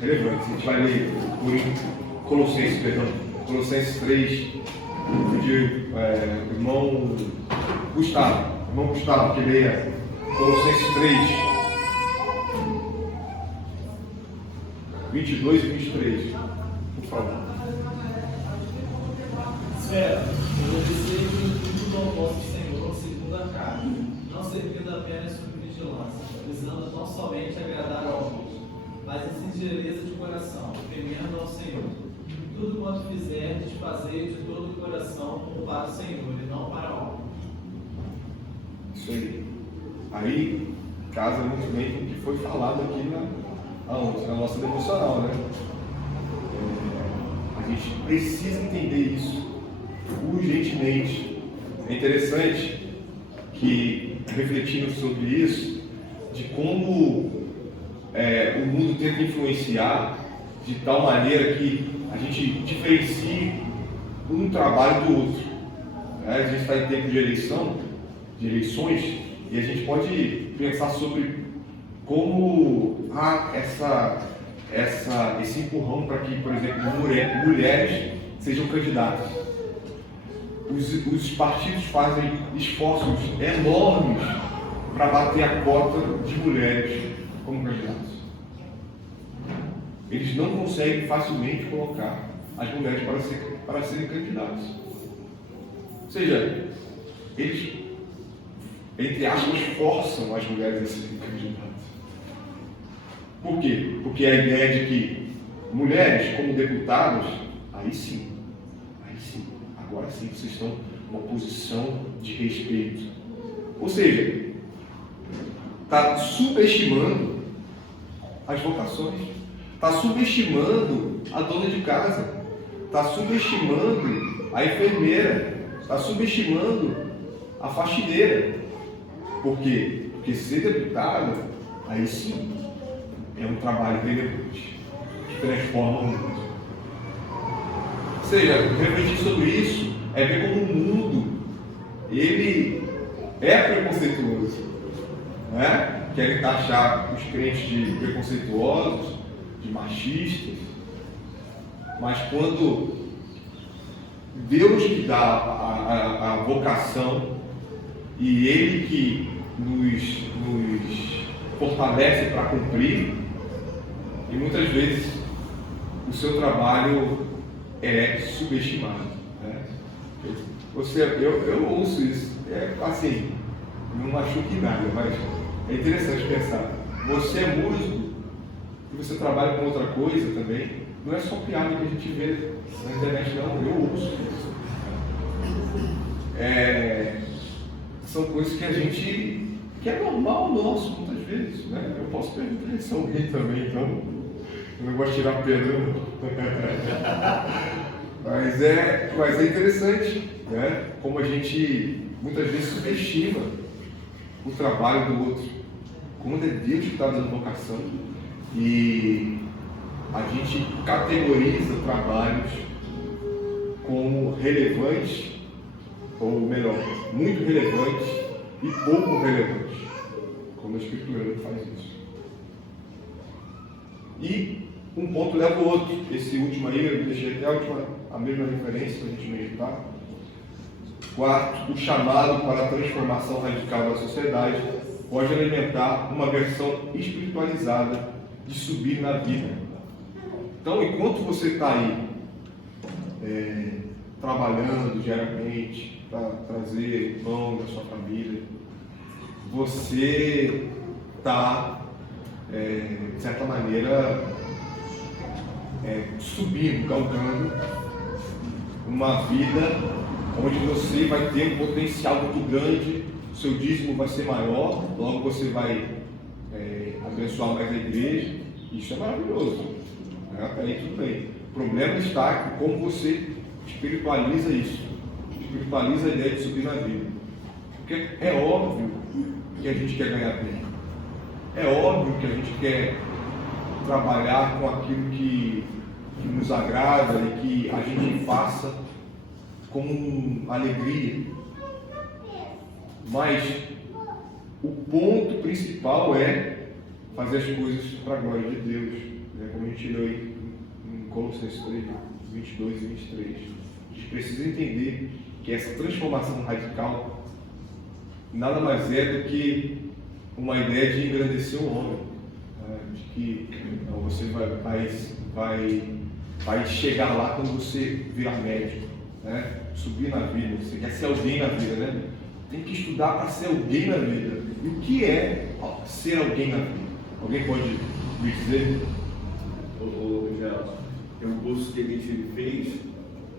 A gente vai ler por Colossenses 3, de irmão Gustavo, que leia Colossenses 3, 22 e 23, por favor. Obedecei tudo ao vosso Senhor segundo a carne, não servindo apenas sob vigilância, visando não somente agradar a homens, mas em singeleza de coração, temendo ao Senhor. Tudo quanto fizerdes, fazei de todo o coração como para o Senhor e não para homem. Isso aí. Aí casa muito bem com o que foi falado aqui na nossa devocional, né? A gente precisa entender isso urgentemente. É interessante que, refletindo sobre isso, de como o mundo tenta influenciar de tal maneira que a gente diferencie um trabalho do outro. A gente está em tempo de eleições, e a gente pode pensar sobre como há esse empurrão para que, por exemplo, mulheres sejam candidatas. Os partidos fazem esforços enormes para bater a cota de mulheres como candidatas. Eles não conseguem facilmente colocar as mulheres para serem candidatas. Ou seja, eles, entre aspas, forçam as mulheres a serem candidatas. Por quê? Porque a ideia de que mulheres como deputadas, aí sim, agora sim vocês estão numa posição de respeito. Ou seja, está subestimando as vocações, está subestimando a dona de casa, está subestimando a enfermeira, está subestimando a faxineira. Por quê? Porque ser deputado, aí sim, é um trabalho relevante, que transforma o mundo. Ou seja, refletir sobre isso é ver como o mundo, ele é preconceituoso, né? Querem taxar os crentes de preconceituosos, de machistas, mas quando Deus que dá a vocação e Ele que nos fortalece para cumprir, e muitas vezes o seu trabalho é subestimado, né? Eu ouço isso, assim, não machuque nada, mas é interessante pensar. Você é músico e você trabalha com outra coisa também, não é só piada que a gente vê na internet, não, eu ouço isso. São coisas que é normal nosso, muitas vezes, né? Eu posso perguntar isso a alguém também, então eu não gosto de tirar pedra, mas é interessante, né? Como a gente muitas vezes subestima o trabalho do outro, quando é Deus que está dando vocação, e a gente categoriza trabalhos como relevantes, ou melhor, muito relevantes e pouco relevantes, como a Escritura faz isso. E um ponto leva ao outro. Esse último aí, eu deixei até a mesma referência para a gente meditar. Quarto, o chamado para a transformação radical da sociedade pode alimentar uma versão espiritualizada de subir na vida. Então, enquanto você está aí trabalhando diariamente para trazer pão da sua família, você está, de certa maneira, subindo, galgando uma vida onde você vai ter um potencial muito grande, seu dízimo vai ser maior, logo você vai abençoar mais a igreja, Isso é maravilhoso. Até aí tudo bem. O problema está em como você espiritualiza isso. Espiritualiza a ideia de subir na vida. Porque é óbvio que a gente quer ganhar bem. É óbvio que a gente quer trabalhar com aquilo que nos agrada e que a gente faça com alegria. Mas o ponto principal é fazer as coisas para a glória de Deus, né? Como a gente leu aí em Colossenses 3, 22 e 23. A gente precisa entender que essa transformação radical nada mais é do que uma ideia de engrandecer o homem, né? De que então, você vai chegar lá quando você virar médico, né? Subir na vida, você quer ser alguém na vida, né? Tem que estudar para ser alguém na vida. E o que é ser alguém na vida? Alguém pode me dizer? Tem um curso que a gente fez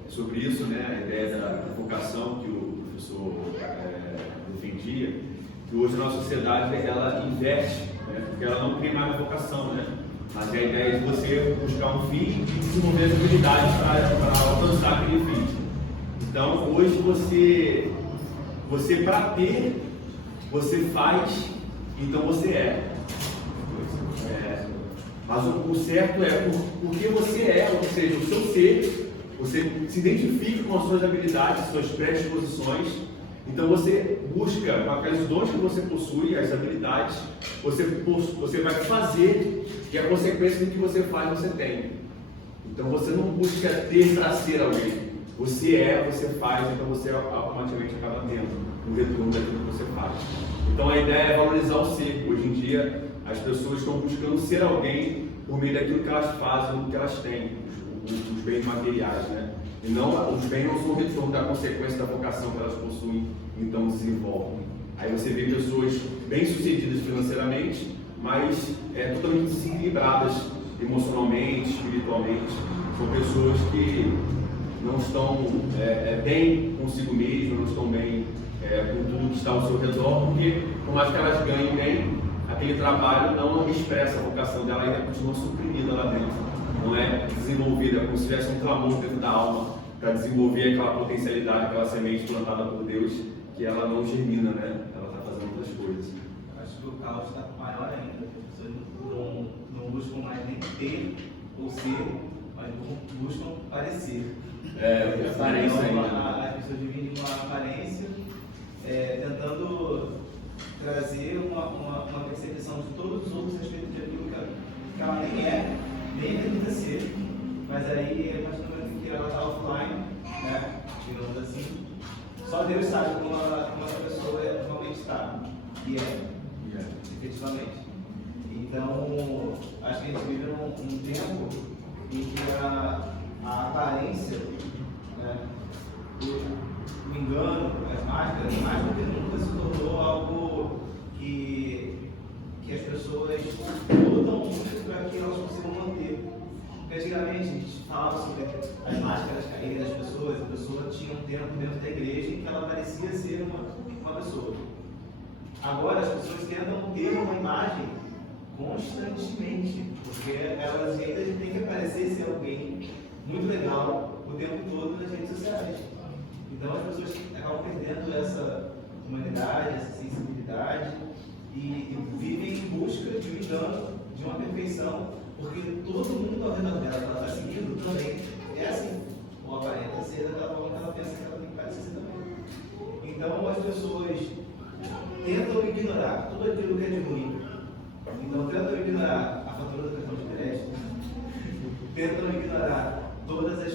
sobre isso, né? A ideia da vocação que o professor defendia, que hoje a nossa sociedade ela inverte, né? Porque ela não tem mais a vocação, né? Mas a ideia de você buscar um fim e desenvolver as habilidades para alcançar aquele fim. Então, hoje você para ter, você faz, então você é. Mas o certo é porque você é, ou seja, o seu ser, você se identifica com as suas habilidades, suas predisposições, então você busca, com aqueles dons que você possui, as habilidades, você vai fazer, e a consequência do que você faz, você tem. Então você não busca ter para ser alguém. Você é, você faz, então você automaticamente acaba tendo um retorno daquilo que você faz. Então a ideia é valorizar o ser. Hoje em dia as pessoas estão buscando ser alguém por meio daquilo que elas fazem, do que elas têm, os bens materiais, né? E não, os bens não são o retorno da consequência da vocação que elas possuem, então desenvolvem. Aí você vê pessoas bem-sucedidas financeiramente, mas totalmente desequilibradas emocionalmente, espiritualmente. São pessoas que não estão bem consigo mesmas, não estão bem com tudo que está ao seu redor, porque por mais que elas ganhem bem, aquele trabalho não expressa a vocação dela, ainda continua suprimida lá dentro. Não é desenvolvida, como se tivesse um clamor dentro da alma para desenvolver aquela potencialidade, aquela semente plantada por Deus, que ela não germina, né? Ela está fazendo outras coisas. Acho que o caos está maior ainda. As pessoas não buscam mais nem ter ou ser, mas buscam parecer. Aparência ainda. As pessoas dividem uma aparência, tentando trazer uma percepção de todos os outros aspectos de aquilo que ela nem tenta ser, mas aí, a partir do momento que ela está offline, né, digamos assim, só Deus sabe como essa pessoa realmente está, e efetivamente. Então, acho que a gente vive num tempo em que a aparência, né, o engano, as máscaras, mais do que nunca se tornou algo que as pessoas lutam muito para que elas consigam manter. Porque antigamente a gente falava sobre as máscaras caírem das pessoas, a pessoa tinha um tempo dentro da igreja em que ela parecia ser uma pessoa. Agora as pessoas tentam ter uma imagem constantemente, porque elas ainda têm que parecer ser alguém muito legal o tempo todo nas redes sociais. Então as pessoas acabam perdendo essa humanidade, essa sensibilidade e vivem em busca de um engano, de uma perfeição, porque todo mundo ao redor dela que ela está seguindo também é assim, ou aparenta ser daquela forma que ela pensa que ela tem que parecer também. Então as pessoas tentam ignorar tudo aquilo que é de ruim. Então tentam ignorar a fatura do cartão de crédito, tentam ignorar todas as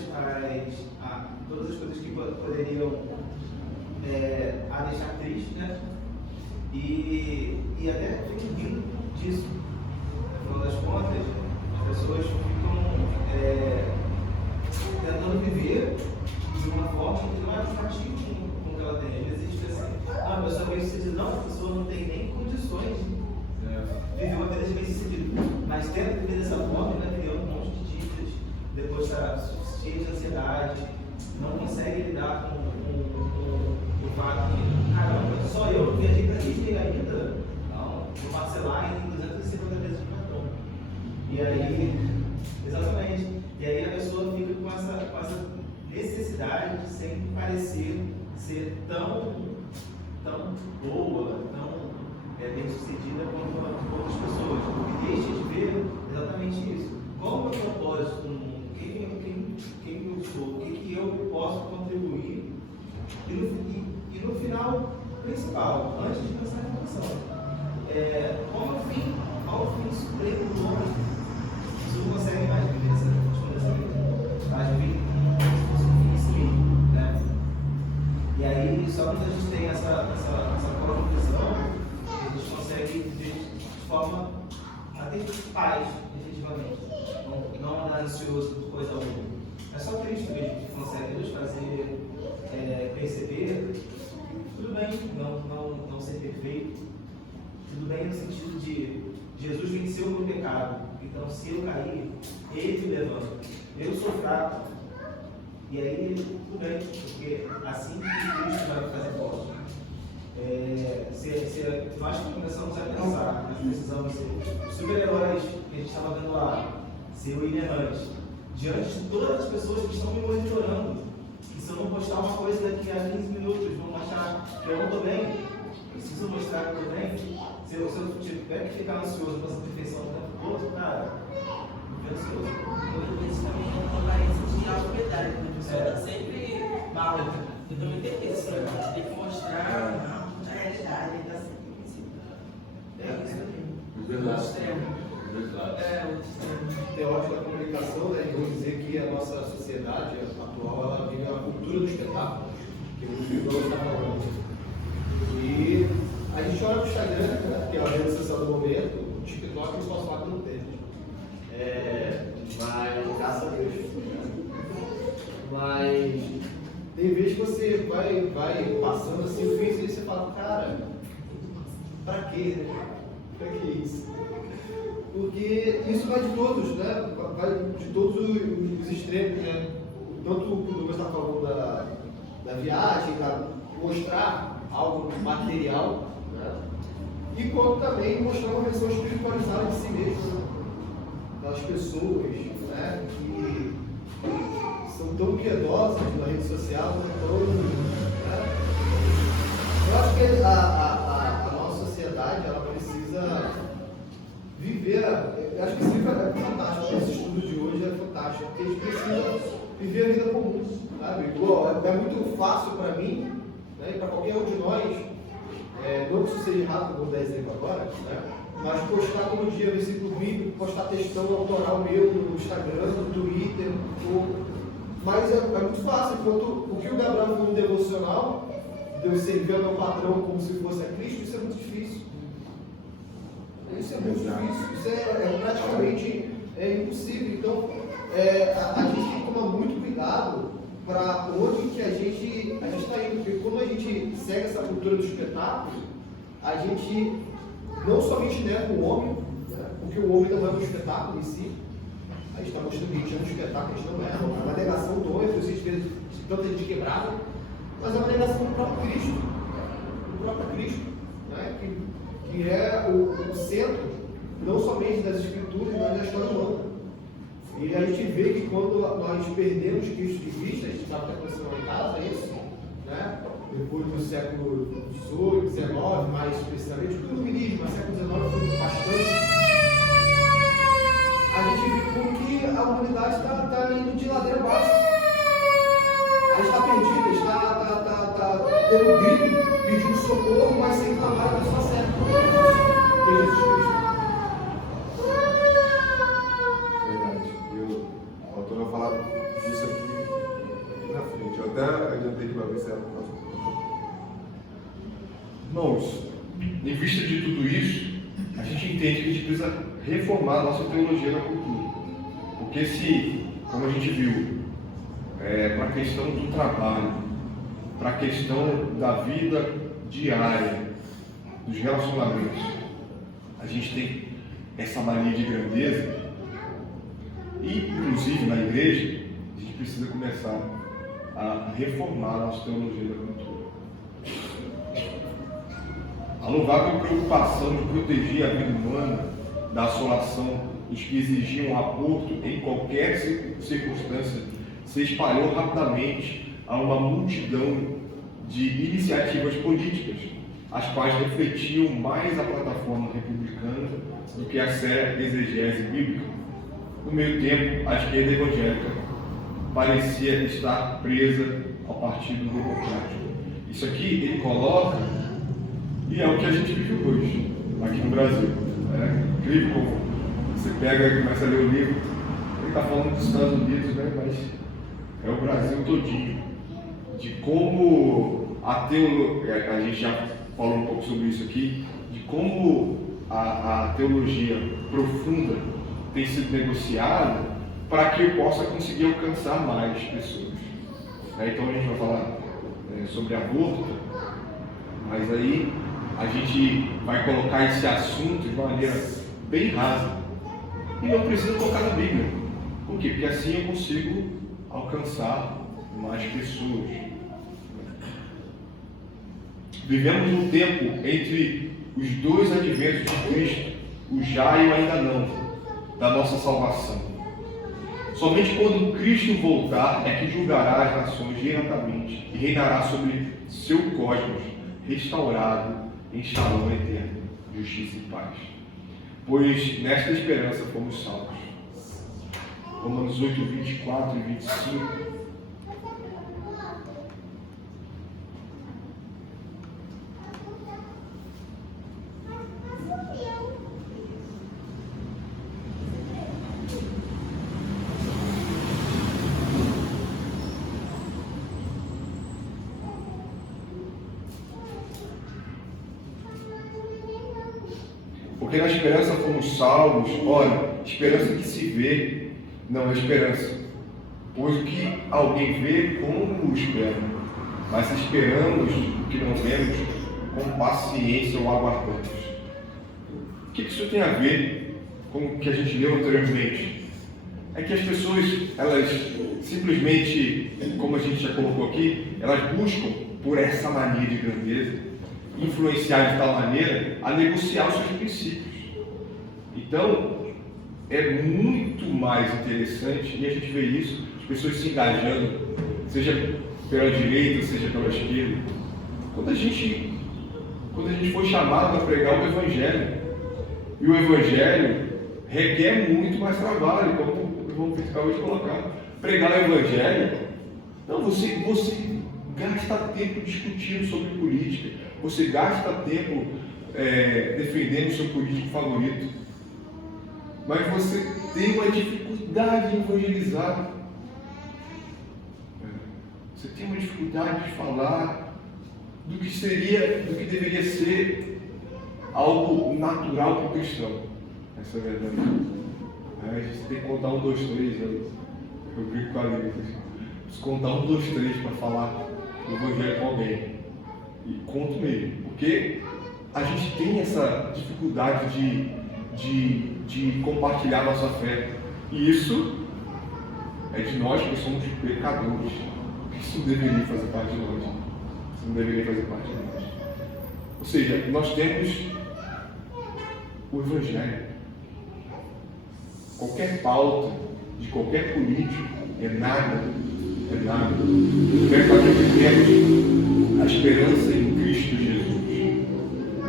coisas que poderiam a deixar triste, né? E até ficam rindo disso. No final das contas, as pessoas ficam tentando viver de uma forma que não é compatível com o que ela tem. Às vezes diz assim, a pessoa bem-sucedida, não, a pessoa não tem nem condições de viver uma vida de bem-sucedida. Mas tenta viver dessa forma, né? Criando um monte de dívidas, depois está cheio de ansiedade, não consegue lidar com o fato de, caramba, só eu viajei para Disney ainda? Não, vou parcelar em 250 vezes de cartão. E aí, exatamente. E aí a pessoa fica com essa necessidade de sempre parecer ser tão boa, tão bem sucedida quanto outras pessoas. Porque deixa de ver exatamente isso. Qual é o meu propósito no mundo? Quem eu sou? O que eu posso contribuir? E no final principal, antes de pensar em função, qual é o fim supremo do homem? Você não consegue mais viver essa responsabilidade, mas viver como se fosse um fim em si, né? E aí, só quando a gente tem essa cosmovisão, a gente consegue viver de forma a ter paz, efetivamente. Não andar ansioso por coisa alguma. É só Cristo mesmo que consegue nos fazer perceber, tudo bem não ser perfeito, tudo bem no sentido de Jesus venceu o meu pecado, então se eu cair, Ele me levanta. Eu sou fraco, e aí tudo bem, porque assim que Cristo vai me fazer forte. Nós começamos a pensar, nós precisamos ser super-heróis que a gente estava vendo lá, ser o inerrante, diante de todas as pessoas que estão me monitorando. E se eu não postar uma coisa daqui a 15 minutos, vão achar que eu não estou bem, preciso mostrar que eu estou bem. Se eu tiver que ficar ansioso com essa perfeição o tempo todo, cara, fico ansioso. Muitas vezes também é uma aparência de autopiedade, né? A pessoa está sempre mal. Eu também tenho isso, né? Você tem que mostrar a realidade, está sempre principal. É isso mesmo. O extremo. O extremo. Teórico da comunicação, né? Eu vou dizer que a nossa sociedade atual, ela vive a cultura do espetáculo, que o Fibro está falando. E a gente olha para o Instagram, né, que é a rede social do momento, o TikTok eu posso falar que não tem. Mas, graças a Deus. Mas tem vezes que você vai passando assim o Face e você fala, cara, pra quê? Pra que isso? Porque isso vai de todos, né? Vai de todos os extremos, né? Tanto o que o Douglas está falando da viagem, para mostrar algo material, né? E quanto também mostrar uma versão espiritualizada de si mesmo, né? Das pessoas, né? Que são tão piedosas na rede social, né? Eu acho que a nossa sociedade, ela precisa viver, eu acho que isso é fantástico, esse estudo de hoje é fantástico, porque a gente precisa viver a vida comum, sabe? É muito fácil para mim, né, e para qualquer um de nós, não que isso seja errado, vou dar exemplo agora, né, mas postar todo dia versículo bíblico, postar textão autoral meu no Instagram, no Twitter, mas é muito fácil, enquanto o que o Gabriel falou no devocional, de eu servir ao meu patrão como se fosse a Cristo, isso é muito difícil. Isso é muito difícil, isso é praticamente impossível. Então, a gente tem que tomar muito cuidado para onde que a gente está indo, porque quando a gente segue essa cultura do espetáculo, a gente não somente nega o homem, né, porque o homem não é um espetáculo em si, a gente está mostrando que a gente é um espetáculo, a gente não é uma negação do homem, por isso a gente vê tanta gente quebrada, mas é uma negação do próprio Cristo, né, que é o centro, não somente das escrituras, mas da história humana. E a gente vê que quando nós perdemos Cristo de vista, a gente sabe que aconteceu lá em casa, é isso, né? Depois do século XVIII, XIX, mais especificamente, o iluminismo, mas século XIX foi bastante. A gente vê como que a humanidade está indo de ladeira abaixo. A gente está perdida, está tendo grito, pedindo socorro, mas sem clamar a pessoa certa, que é Jesus Cristo. Verdade. O autor vai falar disso aqui na frente. Eu até adiantei que vai ver se era por causa. Irmãos, em vista de tudo isso, a gente entende que a gente precisa reformar a nossa teologia da cultura. Porque se, como a gente viu, para a questão do trabalho, para a questão da vida diária, dos relacionamentos, a gente tem essa mania de grandeza, e inclusive na igreja, a gente precisa começar a reformar a nossa teologia da cultura. A louvável preocupação de proteger a vida humana da assolação os que exigiam aborto em qualquer circunstância, se espalhou rapidamente a uma multidão de iniciativas políticas, as quais refletiam mais a plataforma republicana do que a séria exegese bíblica. No meio tempo, a esquerda evangélica parecia estar presa ao Partido Democrático. Isso aqui ele coloca, e é o que a gente vive hoje, aqui no Brasil. É incrível como você pega e começa a ler o livro, ele está falando dos Estados Unidos, né? Mas é o Brasil todinho. De como a gente já falou um pouco sobre isso aqui, de como a teologia profunda tem sido negociada para que eu possa conseguir alcançar mais pessoas. Então a gente vai falar sobre aborto, mas aí a gente vai colocar esse assunto de maneira bem rasa. E não precisa tocar na Bíblia. Por quê? Porque assim eu consigo alcançar mais pessoas. Vivemos um tempo entre os dois adventos de Cristo, o já e o ainda não, da nossa salvação. Somente quando Cristo voltar é que julgará as nações diretamente e reinará sobre seu cosmos, restaurado em shalom eterno, justiça e paz. Pois nesta esperança fomos salvos. Romanos 8, 24 e 25. Porque na esperança fomos salvos. Ora, esperança que se vê não é esperança, pois o que alguém vê, como o espera? Mas esperamos o que não vemos, com paciência o aguardamos. O que isso tem a ver com o que a gente leu anteriormente? É que as pessoas, elas simplesmente, como a gente já colocou aqui, elas buscam por essa mania de grandeza influenciar de tal maneira a negociar os seus princípios. Então, é muito mais interessante, e a gente vê isso, as pessoas se engajando, seja pela direita, seja pela esquerda. Quando a gente foi chamado a pregar o Evangelho, e o Evangelho requer muito mais trabalho, como o irmão acabou de colocar. Pregar o Evangelho, não, você gasta tempo discutindo sobre política, você gasta tempo defendendo o seu político favorito, mas você tem uma dificuldade em evangelizar. Você tem uma dificuldade de falar do que deveria ser algo natural para o cristão. Essa é a verdade. A gente tem que contar 1, 2, 3. Eu brinco com a Lívia. Preciso contar 1, 2, 3 para falar do Evangelho com alguém. E conto mesmo. Porque a gente tem essa dificuldade de compartilhar nossa fé. E isso é de nós que somos pecadores. Isso não deveria fazer parte de nós. Isso não deveria fazer parte de nós. Ou seja, nós temos o Evangelho. Qualquer pauta de qualquer político é nada. Verdadeiramente temos a esperança em Cristo Jesus.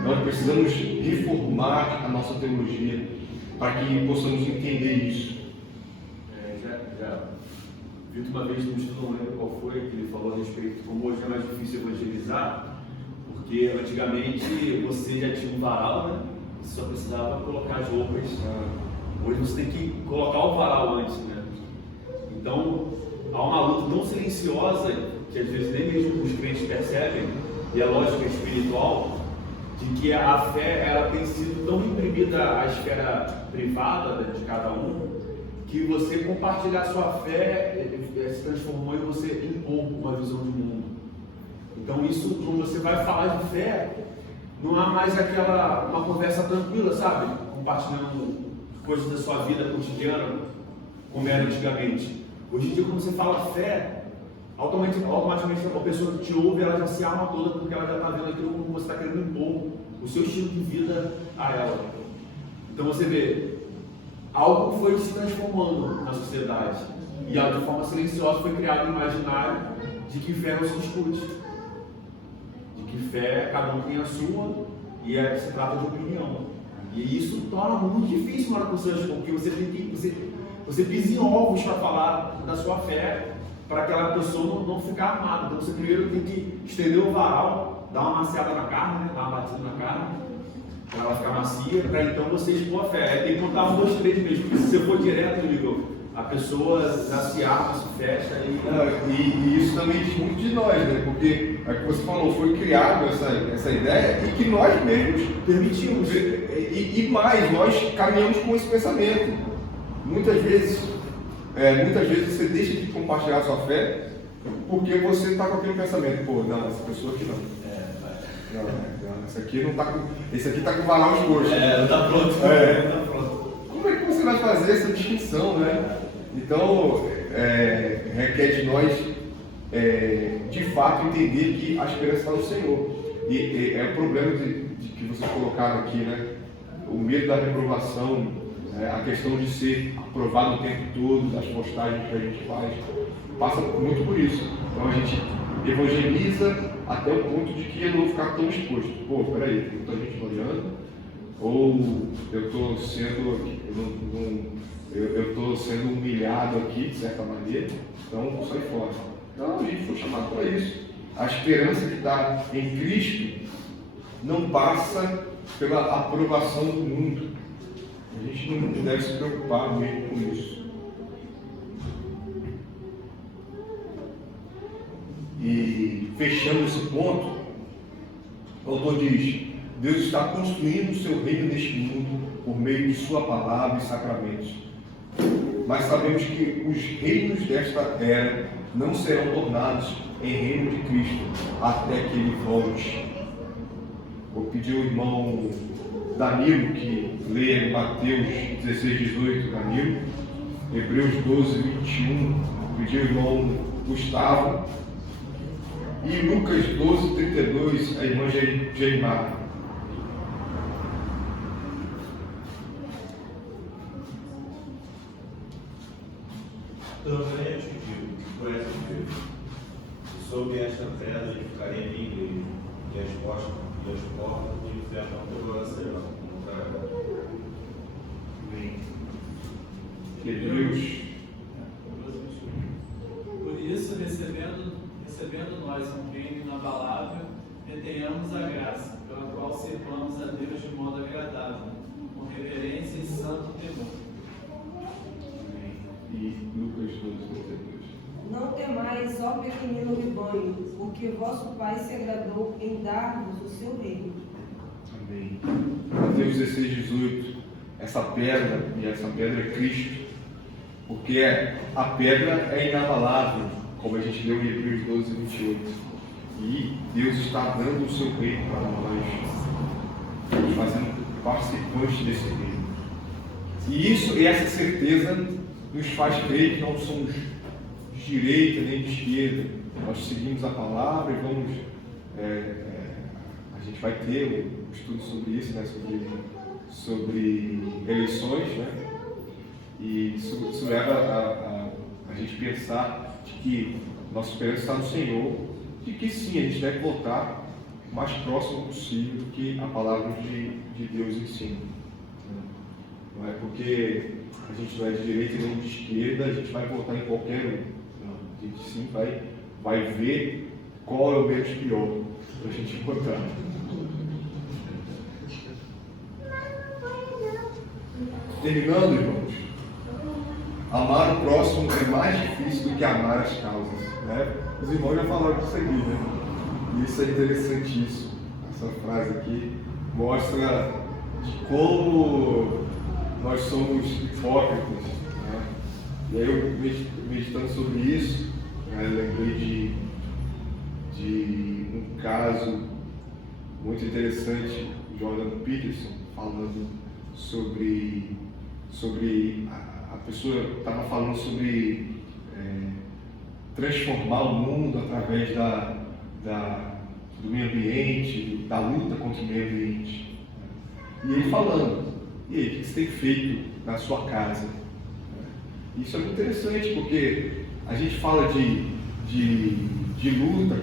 Nós precisamos reformar a nossa teologia para que possamos entender isso. Já vi uma vez no estudo, não lembro qual foi, que ele falou a respeito de como hoje é mais difícil evangelizar, porque antigamente você já tinha um varal, né? Você só precisava colocar as roupas. Hoje você tem que colocar o varal antes, né? Então, há uma luta tão silenciosa, que às vezes nem mesmo os crentes percebem, e a lógica espiritual, de que a fé ela tem sido tão imprimida à esfera privada de cada um, que você compartilhar sua fé se transformou em você impor uma visão de mundo. Então isso, quando você vai falar de fé, não há mais uma conversa tranquila, sabe? Compartilhando coisas da sua vida cotidiana, como era antigamente. Hoje em dia, quando você fala fé, automaticamente a pessoa que te ouve, ela já se arma toda, porque ela já está vendo aquilo como você está querendo impor o seu estilo de vida a ela. Então você vê, algo foi se transformando na sociedade. E de forma silenciosa foi criado o imaginário de que fé não se discute. De que fé, cada um tem a sua, e se trata de opinião. E isso torna muito difícil na hora que você, porque você pisa em ovos para falar da sua fé, para aquela pessoa não ficar armada. Então você primeiro tem que estender o varal, dar uma maciada na carne, né? Dar uma batida na carne, para ela ficar macia, para então você expor a fé. Aí tem que contar 1, 2, 3 mesmo, porque se você for direto, amigo, a pessoa já se arma, se fecha e isso também diz muito de nós, né? Porque é o que você falou, foi criado essa ideia e que nós mesmos permitimos. E mais, nós caminhamos com esse pensamento. Muitas vezes você deixa de compartilhar a sua fé porque você está com aquele pensamento, pô, não, essa pessoa aqui não. Esse aqui não tá com. Esse aqui está com o varal exposto. não está pronto. Tá pronto. Como é que você vai fazer essa distinção, né? Então, requer de nós, de fato, entender que a esperança está no Senhor. E é o problema de que vocês colocaram aqui, né? O medo da reprovação, a questão de ser aprovado o tempo todo, das postagens que a gente faz, passa muito por isso. Então a gente evangeliza até o ponto de que eu não vou ficar tão exposto. Pô, peraí, tem muita gente olhando, ou eu estou sendo humilhado aqui, de certa maneira, então sai fora. Então a gente foi chamado para isso. A esperança que está em Cristo não passa pela aprovação do mundo. A gente não deve se preocupar mesmo com isso. E fechando esse ponto, o autor diz: Deus está construindo o seu reino neste mundo por meio de sua palavra e sacramentos. Mas sabemos que os reinos desta era não serão tornados em reino de Cristo até que ele volte. Vou pedir ao irmão Danilo que leia Mateus 16, 18, Danilo, Hebreus 12, 21, pedir ao irmão Gustavo, e Lucas 12, 32, a irmã Geimar. Também te digo, conhece Deus, sobre esta pedra edificarei minha igreja, e as portas do inferno não prevalecerão contra ela. Amém. Que Deus. Por isso, recebendo nós um reino inabalável, retenhamos a graça, pela qual servamos a Deus de modo agradável, com reverência e santo temor. Amém. E Lucas 12, 32. Não temais, ó pequenino rebanho, porque vosso Pai se agradou em dar-vos o seu reino. Amém. Mateus 16, 18. Essa pedra, e essa pedra é Cristo, porque a pedra é inabalável, como a gente leu em Hebreus 12, 28. E Deus está dando o seu reino para nós, nos fazendo participantes desse reino. E essa certeza nos faz crer que não somos de direita nem de esquerda. Nós seguimos a palavra e vamos. A gente vai ter um estudo sobre isso, né? Sobre eleições, né? E isso leva a gente pensar de que nossa esperança está no Senhor, de que sim, a gente deve voltar o mais próximo possível do que a palavra de Deus ensina. Não é porque a gente não é de direita e nem de esquerda, a gente vai votar em qualquer um. Não, a gente sim vai ver qual é o menos pior para a gente votar. Terminando, irmãos, amar o próximo é mais difícil do que amar as causas, né? Os irmãos já falaram disso aqui, né? E isso é interessantíssimo. Essa frase aqui mostra de como nós somos hipócritas, né? E aí eu, meditando sobre isso, né, lembrei de um caso muito interessante, Jordan Peterson, falando sobre a pessoa estava falando sobre transformar o mundo através do meio ambiente, da luta contra o meio ambiente. E ele falando, e aí, o que você tem feito na sua casa. Isso é muito interessante, porque a gente fala de luta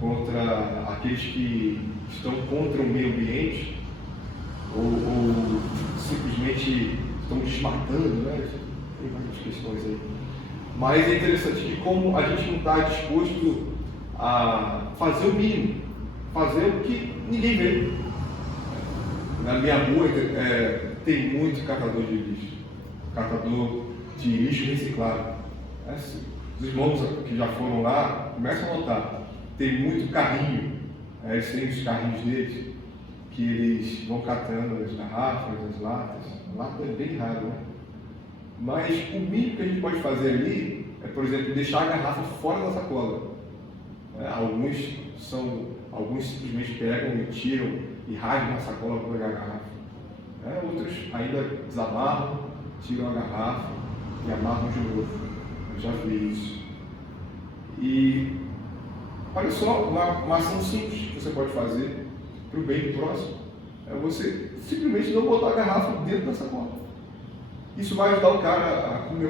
contra aqueles que estão contra o meio ambiente, ou simplesmente estão desmatando, né? Tem várias questões aí. Mas é interessante que como a gente não está disposto a fazer o mínimo, fazer o que ninguém vê. Na minha rua tem muito catador de lixo, catador de lixo reciclado. Os irmãos que já foram lá começam a notar, tem muito carrinho, eles têm os carrinhos deles, que eles vão catando as garrafas, as latas. A lata é bem raro, né? Mas o mínimo que a gente pode fazer ali é, por exemplo, deixar a garrafa fora da sacola. Alguns simplesmente pegam e tiram e rasgam a sacola para pegar a garrafa. Outros ainda desamarram, tiram a garrafa e amarram de novo. Eu já vi isso. E olha só, uma ação simples que você pode fazer para o bem do próximo é você simplesmente não botar a garrafa dentro da sacola. Isso vai ajudar o cara a comer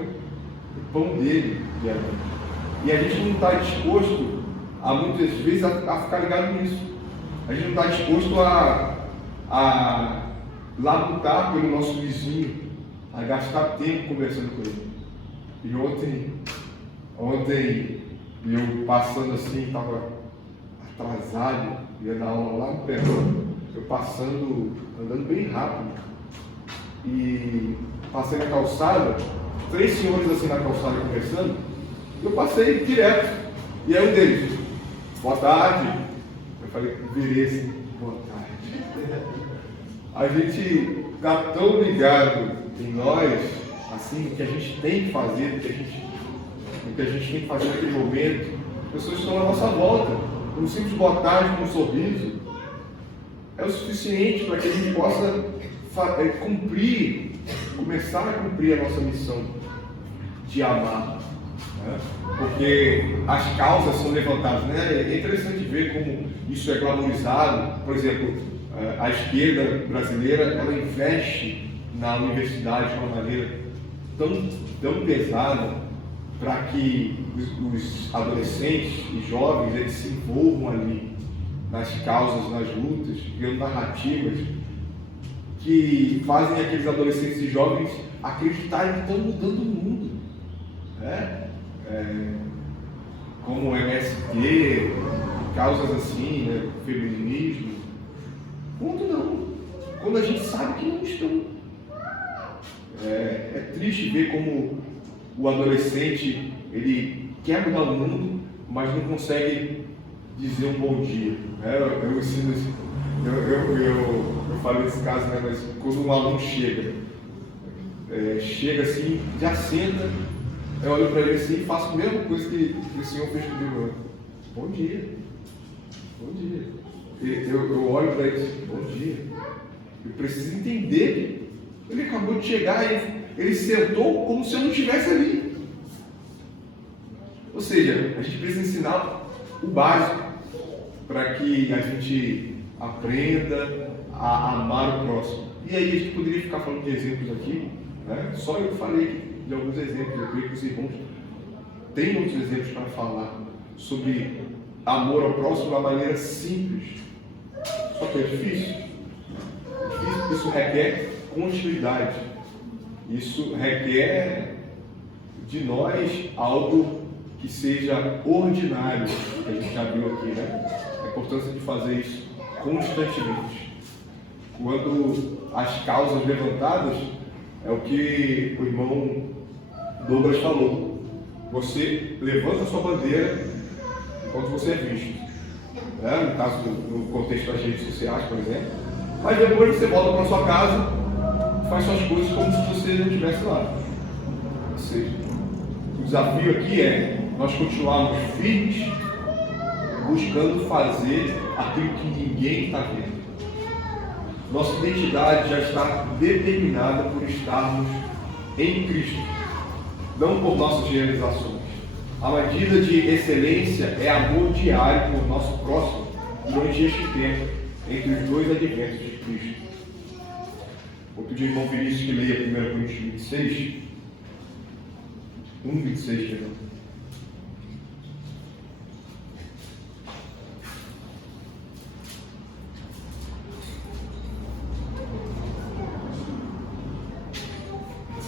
o pão dele diariamente. E a gente não está disposto muitas vezes a ficar ligado nisso. A gente não está disposto a labutar pelo nosso vizinho, a gastar tempo conversando com ele. E ontem eu passando assim, estava atrasado, ia dar aula lá no Pernambuco, eu andando bem rápido, e passei na calçada, 3 senhores assim na calçada conversando, eu passei direto, e aí um deles, boa tarde, eu falei, virei assim, boa tarde. A gente está tão ligado em nós, assim, o que a gente tem que fazer, o que a gente tem que fazer naquele momento, as pessoas estão à nossa volta, um simples boa tarde, um sorriso, é o suficiente para que a gente possa começar a cumprir a nossa missão de amar, né? Porque as causas são levantadas, né? É interessante ver como isso é glamorizado. Por exemplo, a esquerda brasileira, ela investe na universidade de uma maneira tão pesada para que os adolescentes e jovens eles se envolvam ali nas causas, nas lutas, criando narrativas que fazem aqueles adolescentes e jovens acreditarem que estão mudando o mundo, né? Como o MST, causas assim, né? Feminismo. Quando não, quando a gente sabe que não estão. É triste ver como o adolescente ele quer mudar o mundo, mas não consegue dizer um bom dia. Eu ensino isso. Eu falo nesse caso, né? Mas quando um aluno chega assim, já senta, eu olho para ele assim e faço a mesma coisa que o senhor fez comigo. Bom dia. Bom dia. Eu olho para ele assim, bom dia. Eu preciso entender que ele acabou de chegar e ele sentou como se eu não estivesse ali. Ou seja, a gente precisa ensinar o básico para que a gente aprenda a amar o próximo. E aí a gente poderia ficar falando de exemplos aqui, né? Só eu falei de alguns exemplos, eu creio que os irmãos têm muitos exemplos para falar sobre amor ao próximo de uma maneira simples. Só que é difícil. Isso requer continuidade. Isso requer de nós algo que seja ordinário, que a gente já viu aqui, né? A importância de fazer isso constantemente. Quando as causas levantadas, é o que o irmão Douglas falou. Você levanta a sua bandeira enquanto você é visto. No caso no contexto das redes sociais, por exemplo. Mas depois você volta para sua casa e faz suas coisas como se você não estivesse lá. Ou seja, o desafio aqui é nós continuarmos firmes, buscando fazer aquilo que ninguém está vendo. Nossa identidade já está determinada por estarmos em Cristo, não por nossas realizações. A medida de excelência é amor diário por nosso próximo durante este tempo, entre os dois adventos de Cristo. Vou pedir ao irmão Vinícius que leia 1 Coríntios 26. 1:26, perdão.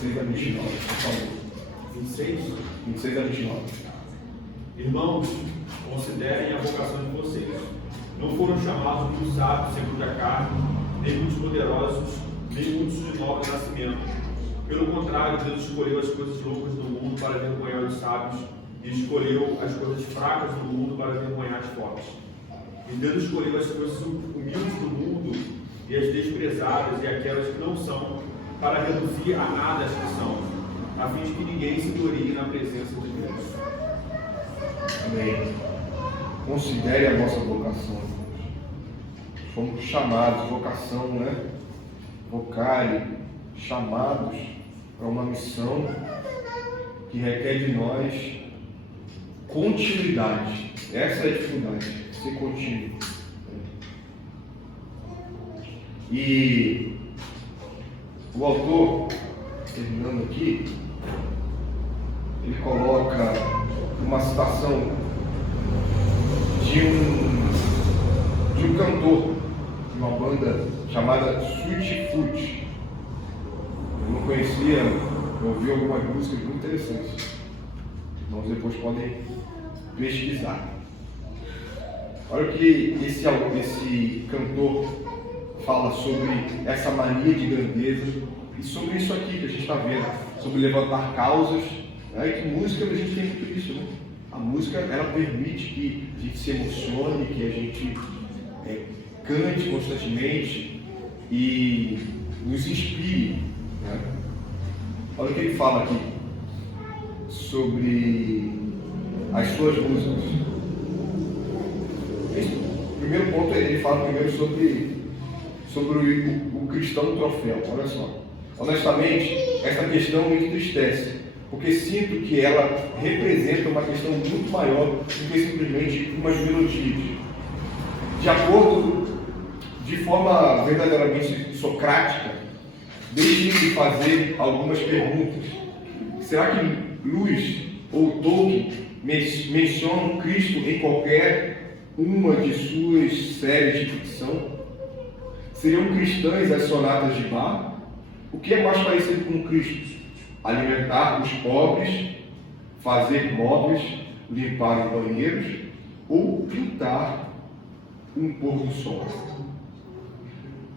A 29, por favor. 26. 26 a 29. Irmãos, considerem a vocação de vocês. Não foram chamados muitos sábios segundo a carne, nem muitos poderosos, nem muitos de nobre nascimento. Pelo contrário, Deus escolheu as coisas loucas do mundo para vergonhar os sábios, e escolheu as coisas fracas do mundo para vergonhar as fortes. E Deus escolheu as coisas humildes do mundo e as desprezadas e aquelas que não são, para reduzir a nada as que são, a fim de que ninguém se glorie na presença de Deus. Amém. Considere a nossa vocação. Fomos chamados, vocação, né? Vocare, chamados para uma missão que requer de nós continuidade. Essa é a dificuldade, ser contínuo. E o autor, terminando aqui, ele coloca uma citação de um cantor de uma banda chamada Sweet Fruit. Eu não conhecia, eu ouvi algumas músicas muito interessantes. Então depois podem pesquisar. Olha o que esse cantor fala sobre essa mania de grandeza e sobre isso aqui que a gente está vendo, sobre levantar causas. E que música a gente tem muito isso, né? A música, ela permite que a gente se emocione, que a gente cante constantemente e nos inspire, né? Olha o que ele fala aqui sobre as suas músicas. O primeiro ponto, ele fala primeiro sobre o cristão troféu. Olha só. Honestamente, essa questão me entristece, porque sinto que ela representa uma questão muito maior do que simplesmente umas melodias. De forma verdadeiramente socrática, deixe-me de fazer algumas perguntas. Será que Lewis ou Tolkien mencionam Cristo em qualquer uma de suas séries de ficção? Seriam cristãs as sonatas de Bach? O que é mais parecido com Cristo? Alimentar os pobres, fazer móveis, limpar banheiros ou pintar um pôr do sol?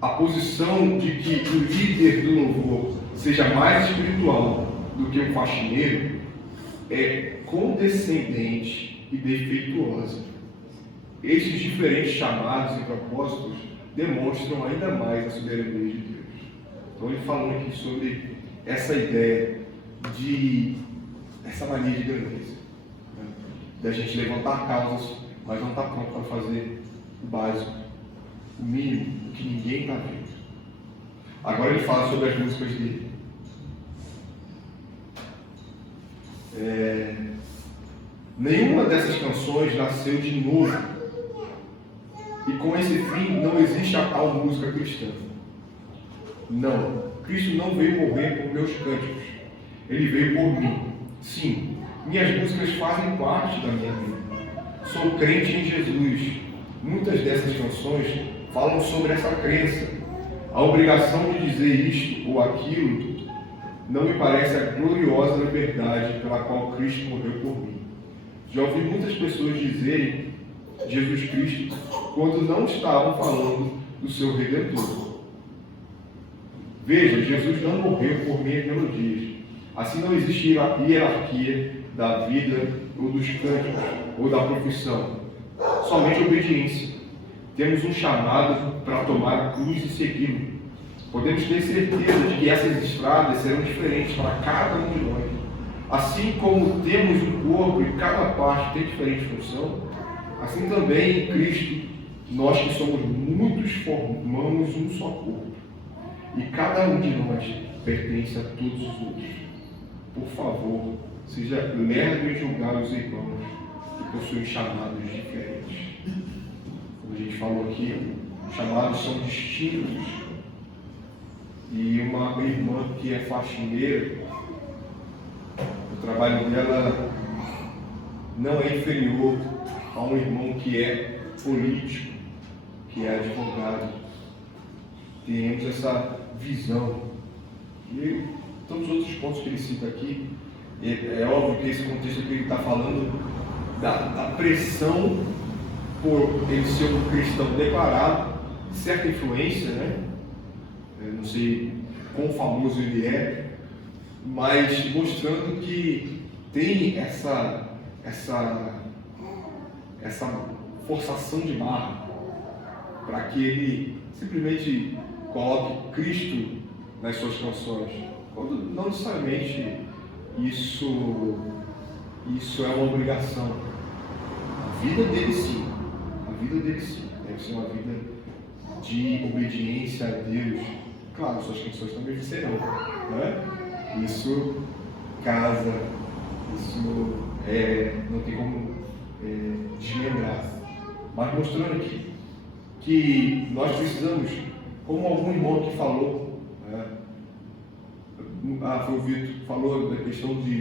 A posição de que o líder do louvor seja mais espiritual do que um faxineiro é condescendente e defeituosa. Estes diferentes chamados e propósitos demonstram ainda mais a soberania de Deus. Então ele falou aqui sobre essa ideia essa mania de grandeza, né? Da gente levantar causas, mas não está pronto para fazer o básico, o mínimo, o que ninguém está vendo. Agora ele fala sobre as músicas dele. Nenhuma dessas canções nasceu de novo, e com esse fim não existe a tal música cristã. Não, Cristo não veio morrer por meus cânticos, Ele veio por mim. Sim, minhas músicas fazem parte da minha vida. Sou crente em Jesus. Muitas dessas canções falam sobre essa crença. A obrigação de dizer isto ou aquilo não me parece a gloriosa liberdade pela qual Cristo morreu por mim. Já ouvi muitas pessoas dizerem Jesus Cristo quando não estavam falando do seu Redentor. Veja, Jesus não morreu por minhas melodias. Assim não existe hierarquia da vida ou dos cânticos ou da profissão. Somente obediência. Temos um chamado para tomar a cruz e segui-lo. Podemos ter certeza de que essas estradas serão diferentes para cada um de nós. Assim como temos um corpo e cada parte tem diferente função, assim também em Cristo, nós que somos muitos formamos um só corpo. E cada um de nós pertence a todos os outros. Por favor, seja lerdo em julgar os irmãos que possuem chamados diferentes. Como a gente falou aqui, os chamados são distintos. e uma irmã que é faxineira, o trabalho dela não é inferior a um irmão que é político, que é advogado. Temos essa visão. E todos os outros pontos que ele cita aqui, é óbvio que esse contexto que ele está falando da pressão por ele ser um cristão declarado, certa influência, né? Eu não sei quão famoso ele é, mas mostrando que tem essa forçação de barra para que ele simplesmente coloque Cristo nas suas canções, quando não necessariamente isso é uma obrigação. A vida dele sim, deve ser uma vida de obediência a Deus. Claro, suas canções também serão, né? Isso casa, isso não tem como desmembrar, mas mostrando aqui que nós precisamos, como algum irmão aqui falou, né? Foi o Vitor que falou da questão de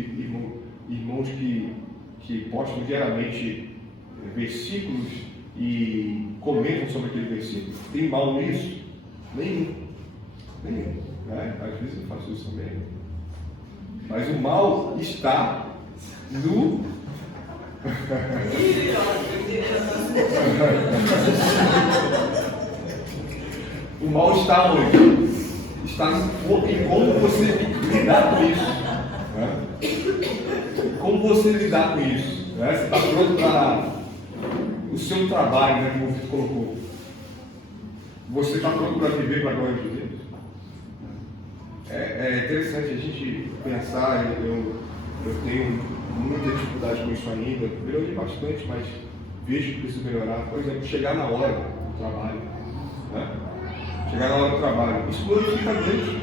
irmãos que postam diariamente versículos e comentam sobre aquele versículo. Tem mal nisso? Nenhum. Né? Às vezes eu faço isso também. Mas o mal está no... O mal está onde? Está em como você lidar com isso. Né? Como você lidar com isso. Né? Você está pronto para o seu trabalho, né, como o Vitor colocou. Você está pronto para viver para a glória de Deus. É interessante a gente pensar, eu tenho muita dificuldade com isso ainda, melhorei bastante, mas vejo que preciso melhorar. Por exemplo, chegar na hora do trabalho. Né? Chegar na hora do trabalho. Isso glorifica a Deus.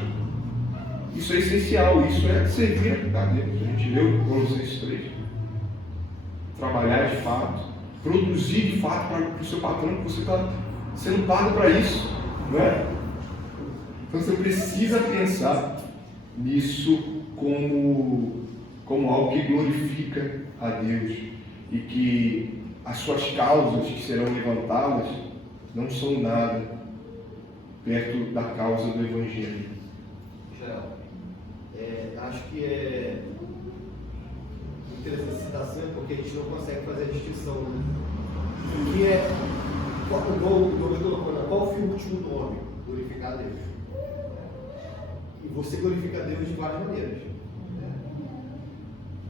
Isso é essencial, isso é servir a Deus. A gente leu Colossenses 3. Trabalhar de fato, produzir de fato para o seu patrão, que você está sendo pago para isso. Né? Então você precisa pensar nisso como algo que glorifica a Deus e que as suas causas que serão levantadas não são nada perto da causa do Evangelho. Geraldo, acho que é interessante essa citação porque a gente não consegue fazer a distinção, né? O que é, qual o fim último do homem? Glorificar a Deus. E você glorifica a Deus de várias maneiras.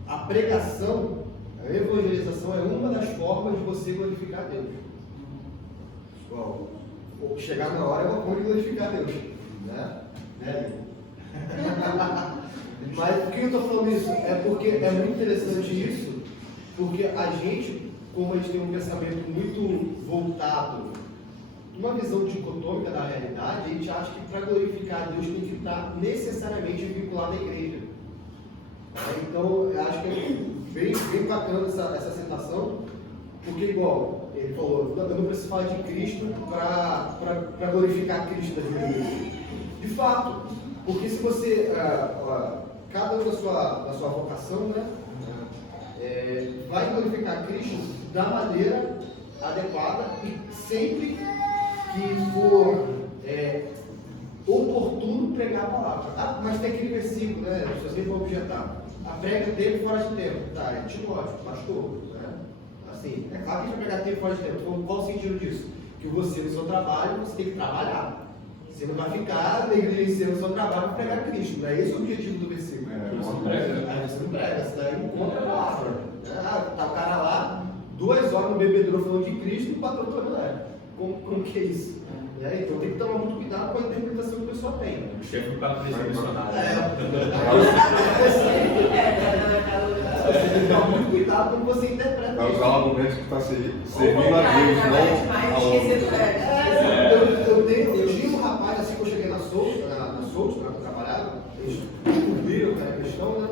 A pregação, a evangelização é uma das formas de você glorificar a Deus. Bom, chegar na hora é uma forma de glorificar a Deus. Né? Mas por que eu estou falando isso? É porque é muito interessante isso, porque a gente, como a gente tem um pensamento muito voltado, uma visão dicotômica da realidade, a gente acha que para glorificar a Deus tem que estar necessariamente vinculado à igreja. Então, eu acho que é bem bacana essa citação, porque, igual ele falou, eu não preciso falar de Cristo para glorificar Cristo das minhas vidas. De fato, porque se você, cada um da sua vocação, né, vai glorificar Cristo da maneira adequada e sempre que for oportuno pregar a palavra. Mas tem aquele versículo, né? As pessoas sempre vão objetar. A prega tempo fora de tempo. Tá, é Timóteo, pastor. Né? Assim, é claro que a gente vai pregar tempo fora de tempo. Então, qual o sentido disso? Que você, no seu trabalho, você tem que trabalhar. Você não vai ficar negligenciando o seu trabalho para pregar Cristo. Não é esse o objetivo do versículo. Você não prega, você daí não conta a palavra. Tá o cara lá, 2 horas no bebedouro falando de Cristo e o patrão todo leve. Como que é isso? Então tem que tomar muito cuidado com a interpretação que a pessoa tem. O chefe do patrão missionário. Você tem que tomar muito cuidado como você interpreta. Vai usar o argumento que está servindo a Deus, não a homem. Eu tinha um rapaz assim que eu cheguei na Soutos, para trabalhar, eles descobriram que era cristão, né?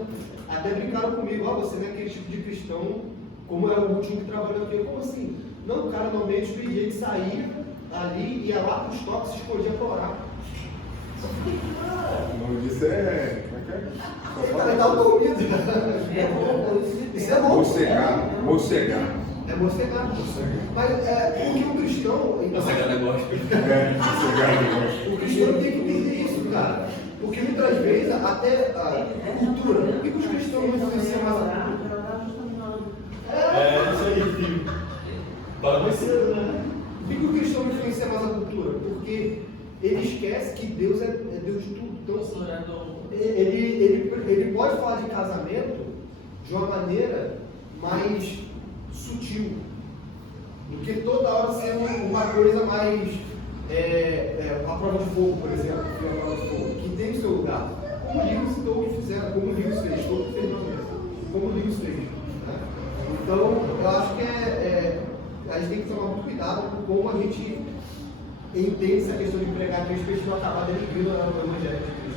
Até brincaram comigo, você não é aquele tipo de cristão como era o último que trabalhou aqui. Como assim? Não, o cara normalmente pedia de sair ali, ia lá para os toques e se escondia para orar. O nome disso é. Como é que é? Cara, tá dormindo. Isso é bom. Mocegar. Mocegar. É mocegar. Mas porque o cristão. Nossa, cara, gosta. Mocegar negócio. O cristão tem que entender isso, cara. Porque muitas vezes até a cultura. Por que os cristãos não influenciam mais a cultura? Isso aí, filho. Fala mais cedo, né? Por que o cristão não influencia mais a cultura? Porque ele esquece que Deus é Deus de tudo. Então, ele pode falar de casamento de uma maneira mais sutil do que toda hora ser uma coisa mais a prova de fogo, por exemplo, que é a prova de fogo, que tem o seu lugar. Como o Lewis e Tolkien fizeram, como o Lewis fez, Tolkien fez não mesmo, como o Lewis fez. Né? Então, eu acho que a gente tem que tomar muito cuidado com como a gente entende essa questão de pregar Cristo para a gente não acabar denegrindo o Evangelho de Cristo.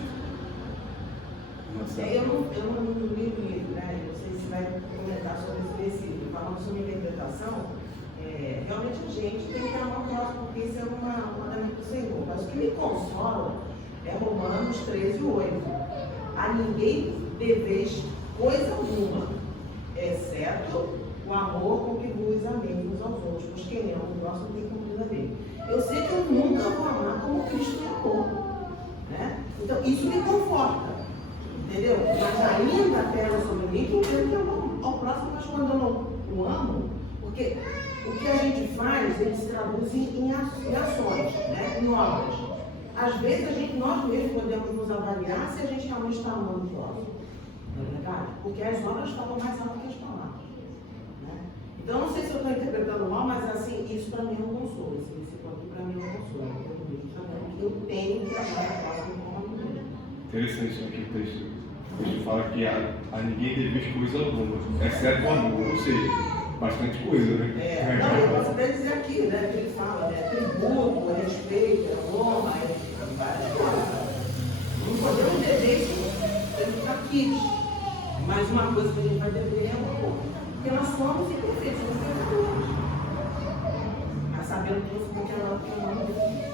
Eu não li o livro, né? Não sei se vai comentar sobre esse versículo. Falando sobre interpretação, realmente a gente tem que amar o próximo, porque isso é um mandamento do Senhor. Mas o que me consola é Romanos 13:8. A ninguém deveis coisa alguma, exceto o amor com que vos ameis uns aos outros, pois quem ama o próximo tem cumprido a lei. Eu sei que eu nunca vou amar como Cristo me amou, né? Então isso me conforta, entendeu? Mas ainda pesa sobre mim que eu tenho que amar ao próximo, mas quando eu não o amo, porque o que a gente faz, ele se traduz em ações, né? Em obras. Às vezes nós mesmos podemos nos avaliar se a gente realmente está amando o próximo, não é verdade? Porque as obras falam mais alto que as palavras. Então, não sei se eu estou interpretando mal, mas assim, isso para mim é um consolo. Esse versículo aqui para mim é um consolo. Eu tenho que amar a próxima como a mulher. Interessante isso aqui o texto. O texto fala que a ninguém deve coisa alguma, exceto o amor, ou seja, bastante coisa, né? Não, eu posso até dizer aqui, né? Que ele fala, né? Tributo, respeito, honra, várias coisas. Não podemos dever isso pelos caquitos. Mas uma coisa que a gente vai dever é o amor. Porque nós somos imperfeitos, somos pecadores. Mas sabendo que eu sou pequeno, que eu não devo.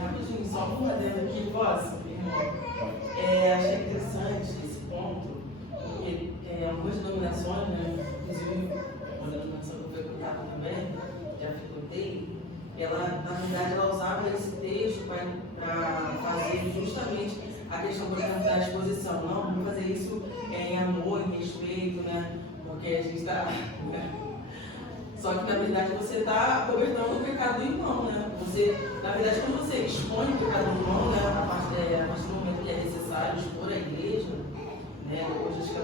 Rapidinho, só um adendo aqui, posso, irmão? Achei interessante esse ponto, porque algumas denominações, né, inclusive uma denominação que foi contada também, já frequentei, ela, na verdade, ela usava esse texto para fazer justamente a questão, por exemplo, da exposição. Não, vamos fazer isso em amor, em respeito, né? Porque a gente está. Né? Só que, na verdade, você está cobertando o pecado do irmão, né? Na verdade, quando você expõe o pecado do irmão, né? A partir do momento que é necessário expor a igreja, né? Hoje acho que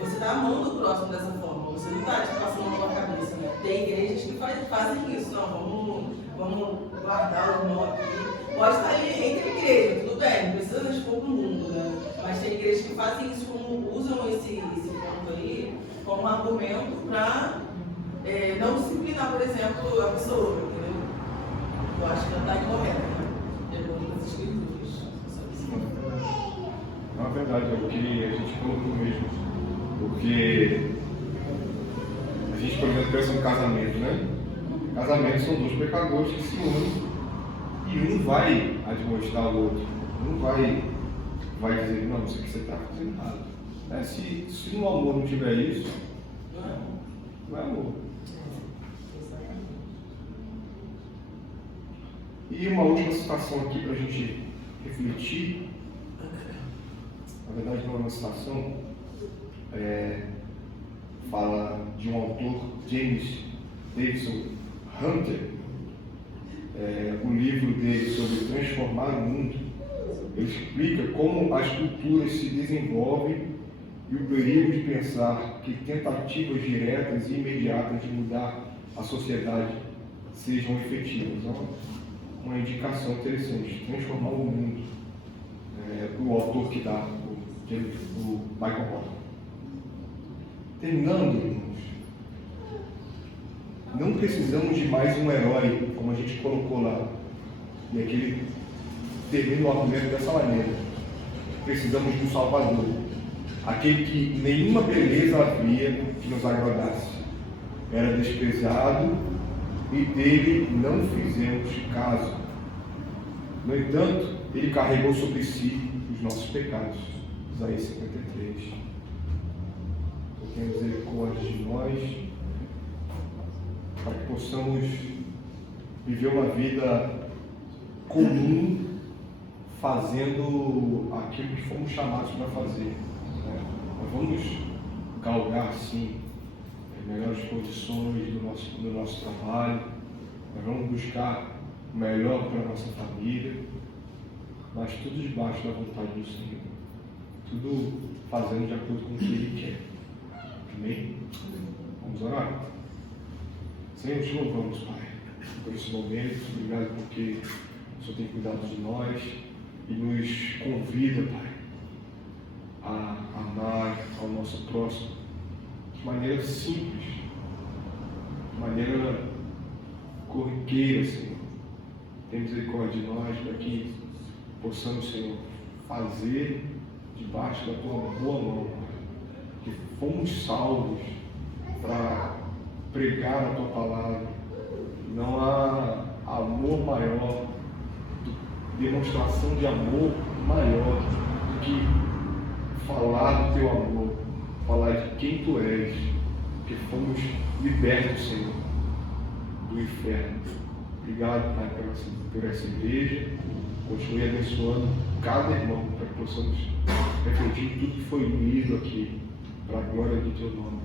você está amando o próximo dessa forma. Você não está te passando pela cabeça, né? Tem igrejas que fazem isso. Não, vamos guardar o irmão aqui. Pode estar entre igrejas, tudo bem, não precisa expor para o mundo, né? Mas tem igrejas que fazem isso, usam esse ponto aí como argumento para não disciplinar, por exemplo, a pessoa, entendeu? Eu acho que não está incorreto, né? De acordo com as escrituras. Na verdade, é o que a gente colocou mesmo. Porque a gente, por exemplo, pensa no casamento, né? Casamento são dois pecadores que se unem. E um vai admoestar o outro, um vai dizer, não, isso aqui você está fazendo errado. Se no amor não tiver isso, não é amor. E uma última citação aqui para a gente refletir, na verdade não é uma citação, fala de um autor, James Davidson Hunter. O livro dele sobre transformar o mundo, ele explica como as culturas se desenvolvem e o perigo de pensar que tentativas diretas e imediatas de mudar a sociedade sejam efetivas. Uma indicação interessante, transformar o mundo. O autor que dá, o Michael Horton. Terminando, irmãos, não precisamos de mais um herói, como a gente colocou lá. E aqui ele termina o argumento dessa maneira. Precisamos de um Salvador. Aquele que nenhuma beleza havia que nos agradasse. Era desprezado e dele não fizemos caso. No entanto, ele carregou sobre si os nossos pecados. Isaías 53. Tenha misericórdia de nós, para que possamos viver uma vida comum, fazendo aquilo que fomos chamados para fazer. Nós vamos galgar, sim, as melhores condições do nosso trabalho, nós vamos buscar o melhor para a nossa família, mas tudo debaixo da vontade do Senhor, tudo fazendo de acordo com o que Ele quer. Amém? Vamos orar? Senhor, te louvamos, Pai, por esse momento. Obrigado porque o Senhor tem cuidado de nós e nos convida, Pai, a amar ao nosso próximo de maneira simples, de maneira corriqueira, Senhor. Tem misericórdia de nós para que possamos, Senhor, fazer debaixo da Tua boa mão, Pai, que fomos salvos para pregar a Tua palavra. Não há amor maior, demonstração de amor maior do que falar do Teu amor, falar de quem Tu és, que fomos libertos, Senhor, do inferno. Obrigado, Pai, por essa igreja. Continue abençoando cada irmão, para que possamos refletir tudo que foi lido aqui, para a glória do Teu nome.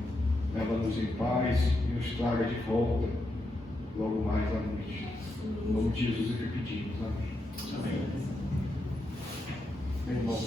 Leva-nos em paz e nos traga de volta logo mais à noite. Em nome de Jesus é que pedimos. Amém. Amém. Meu irmão,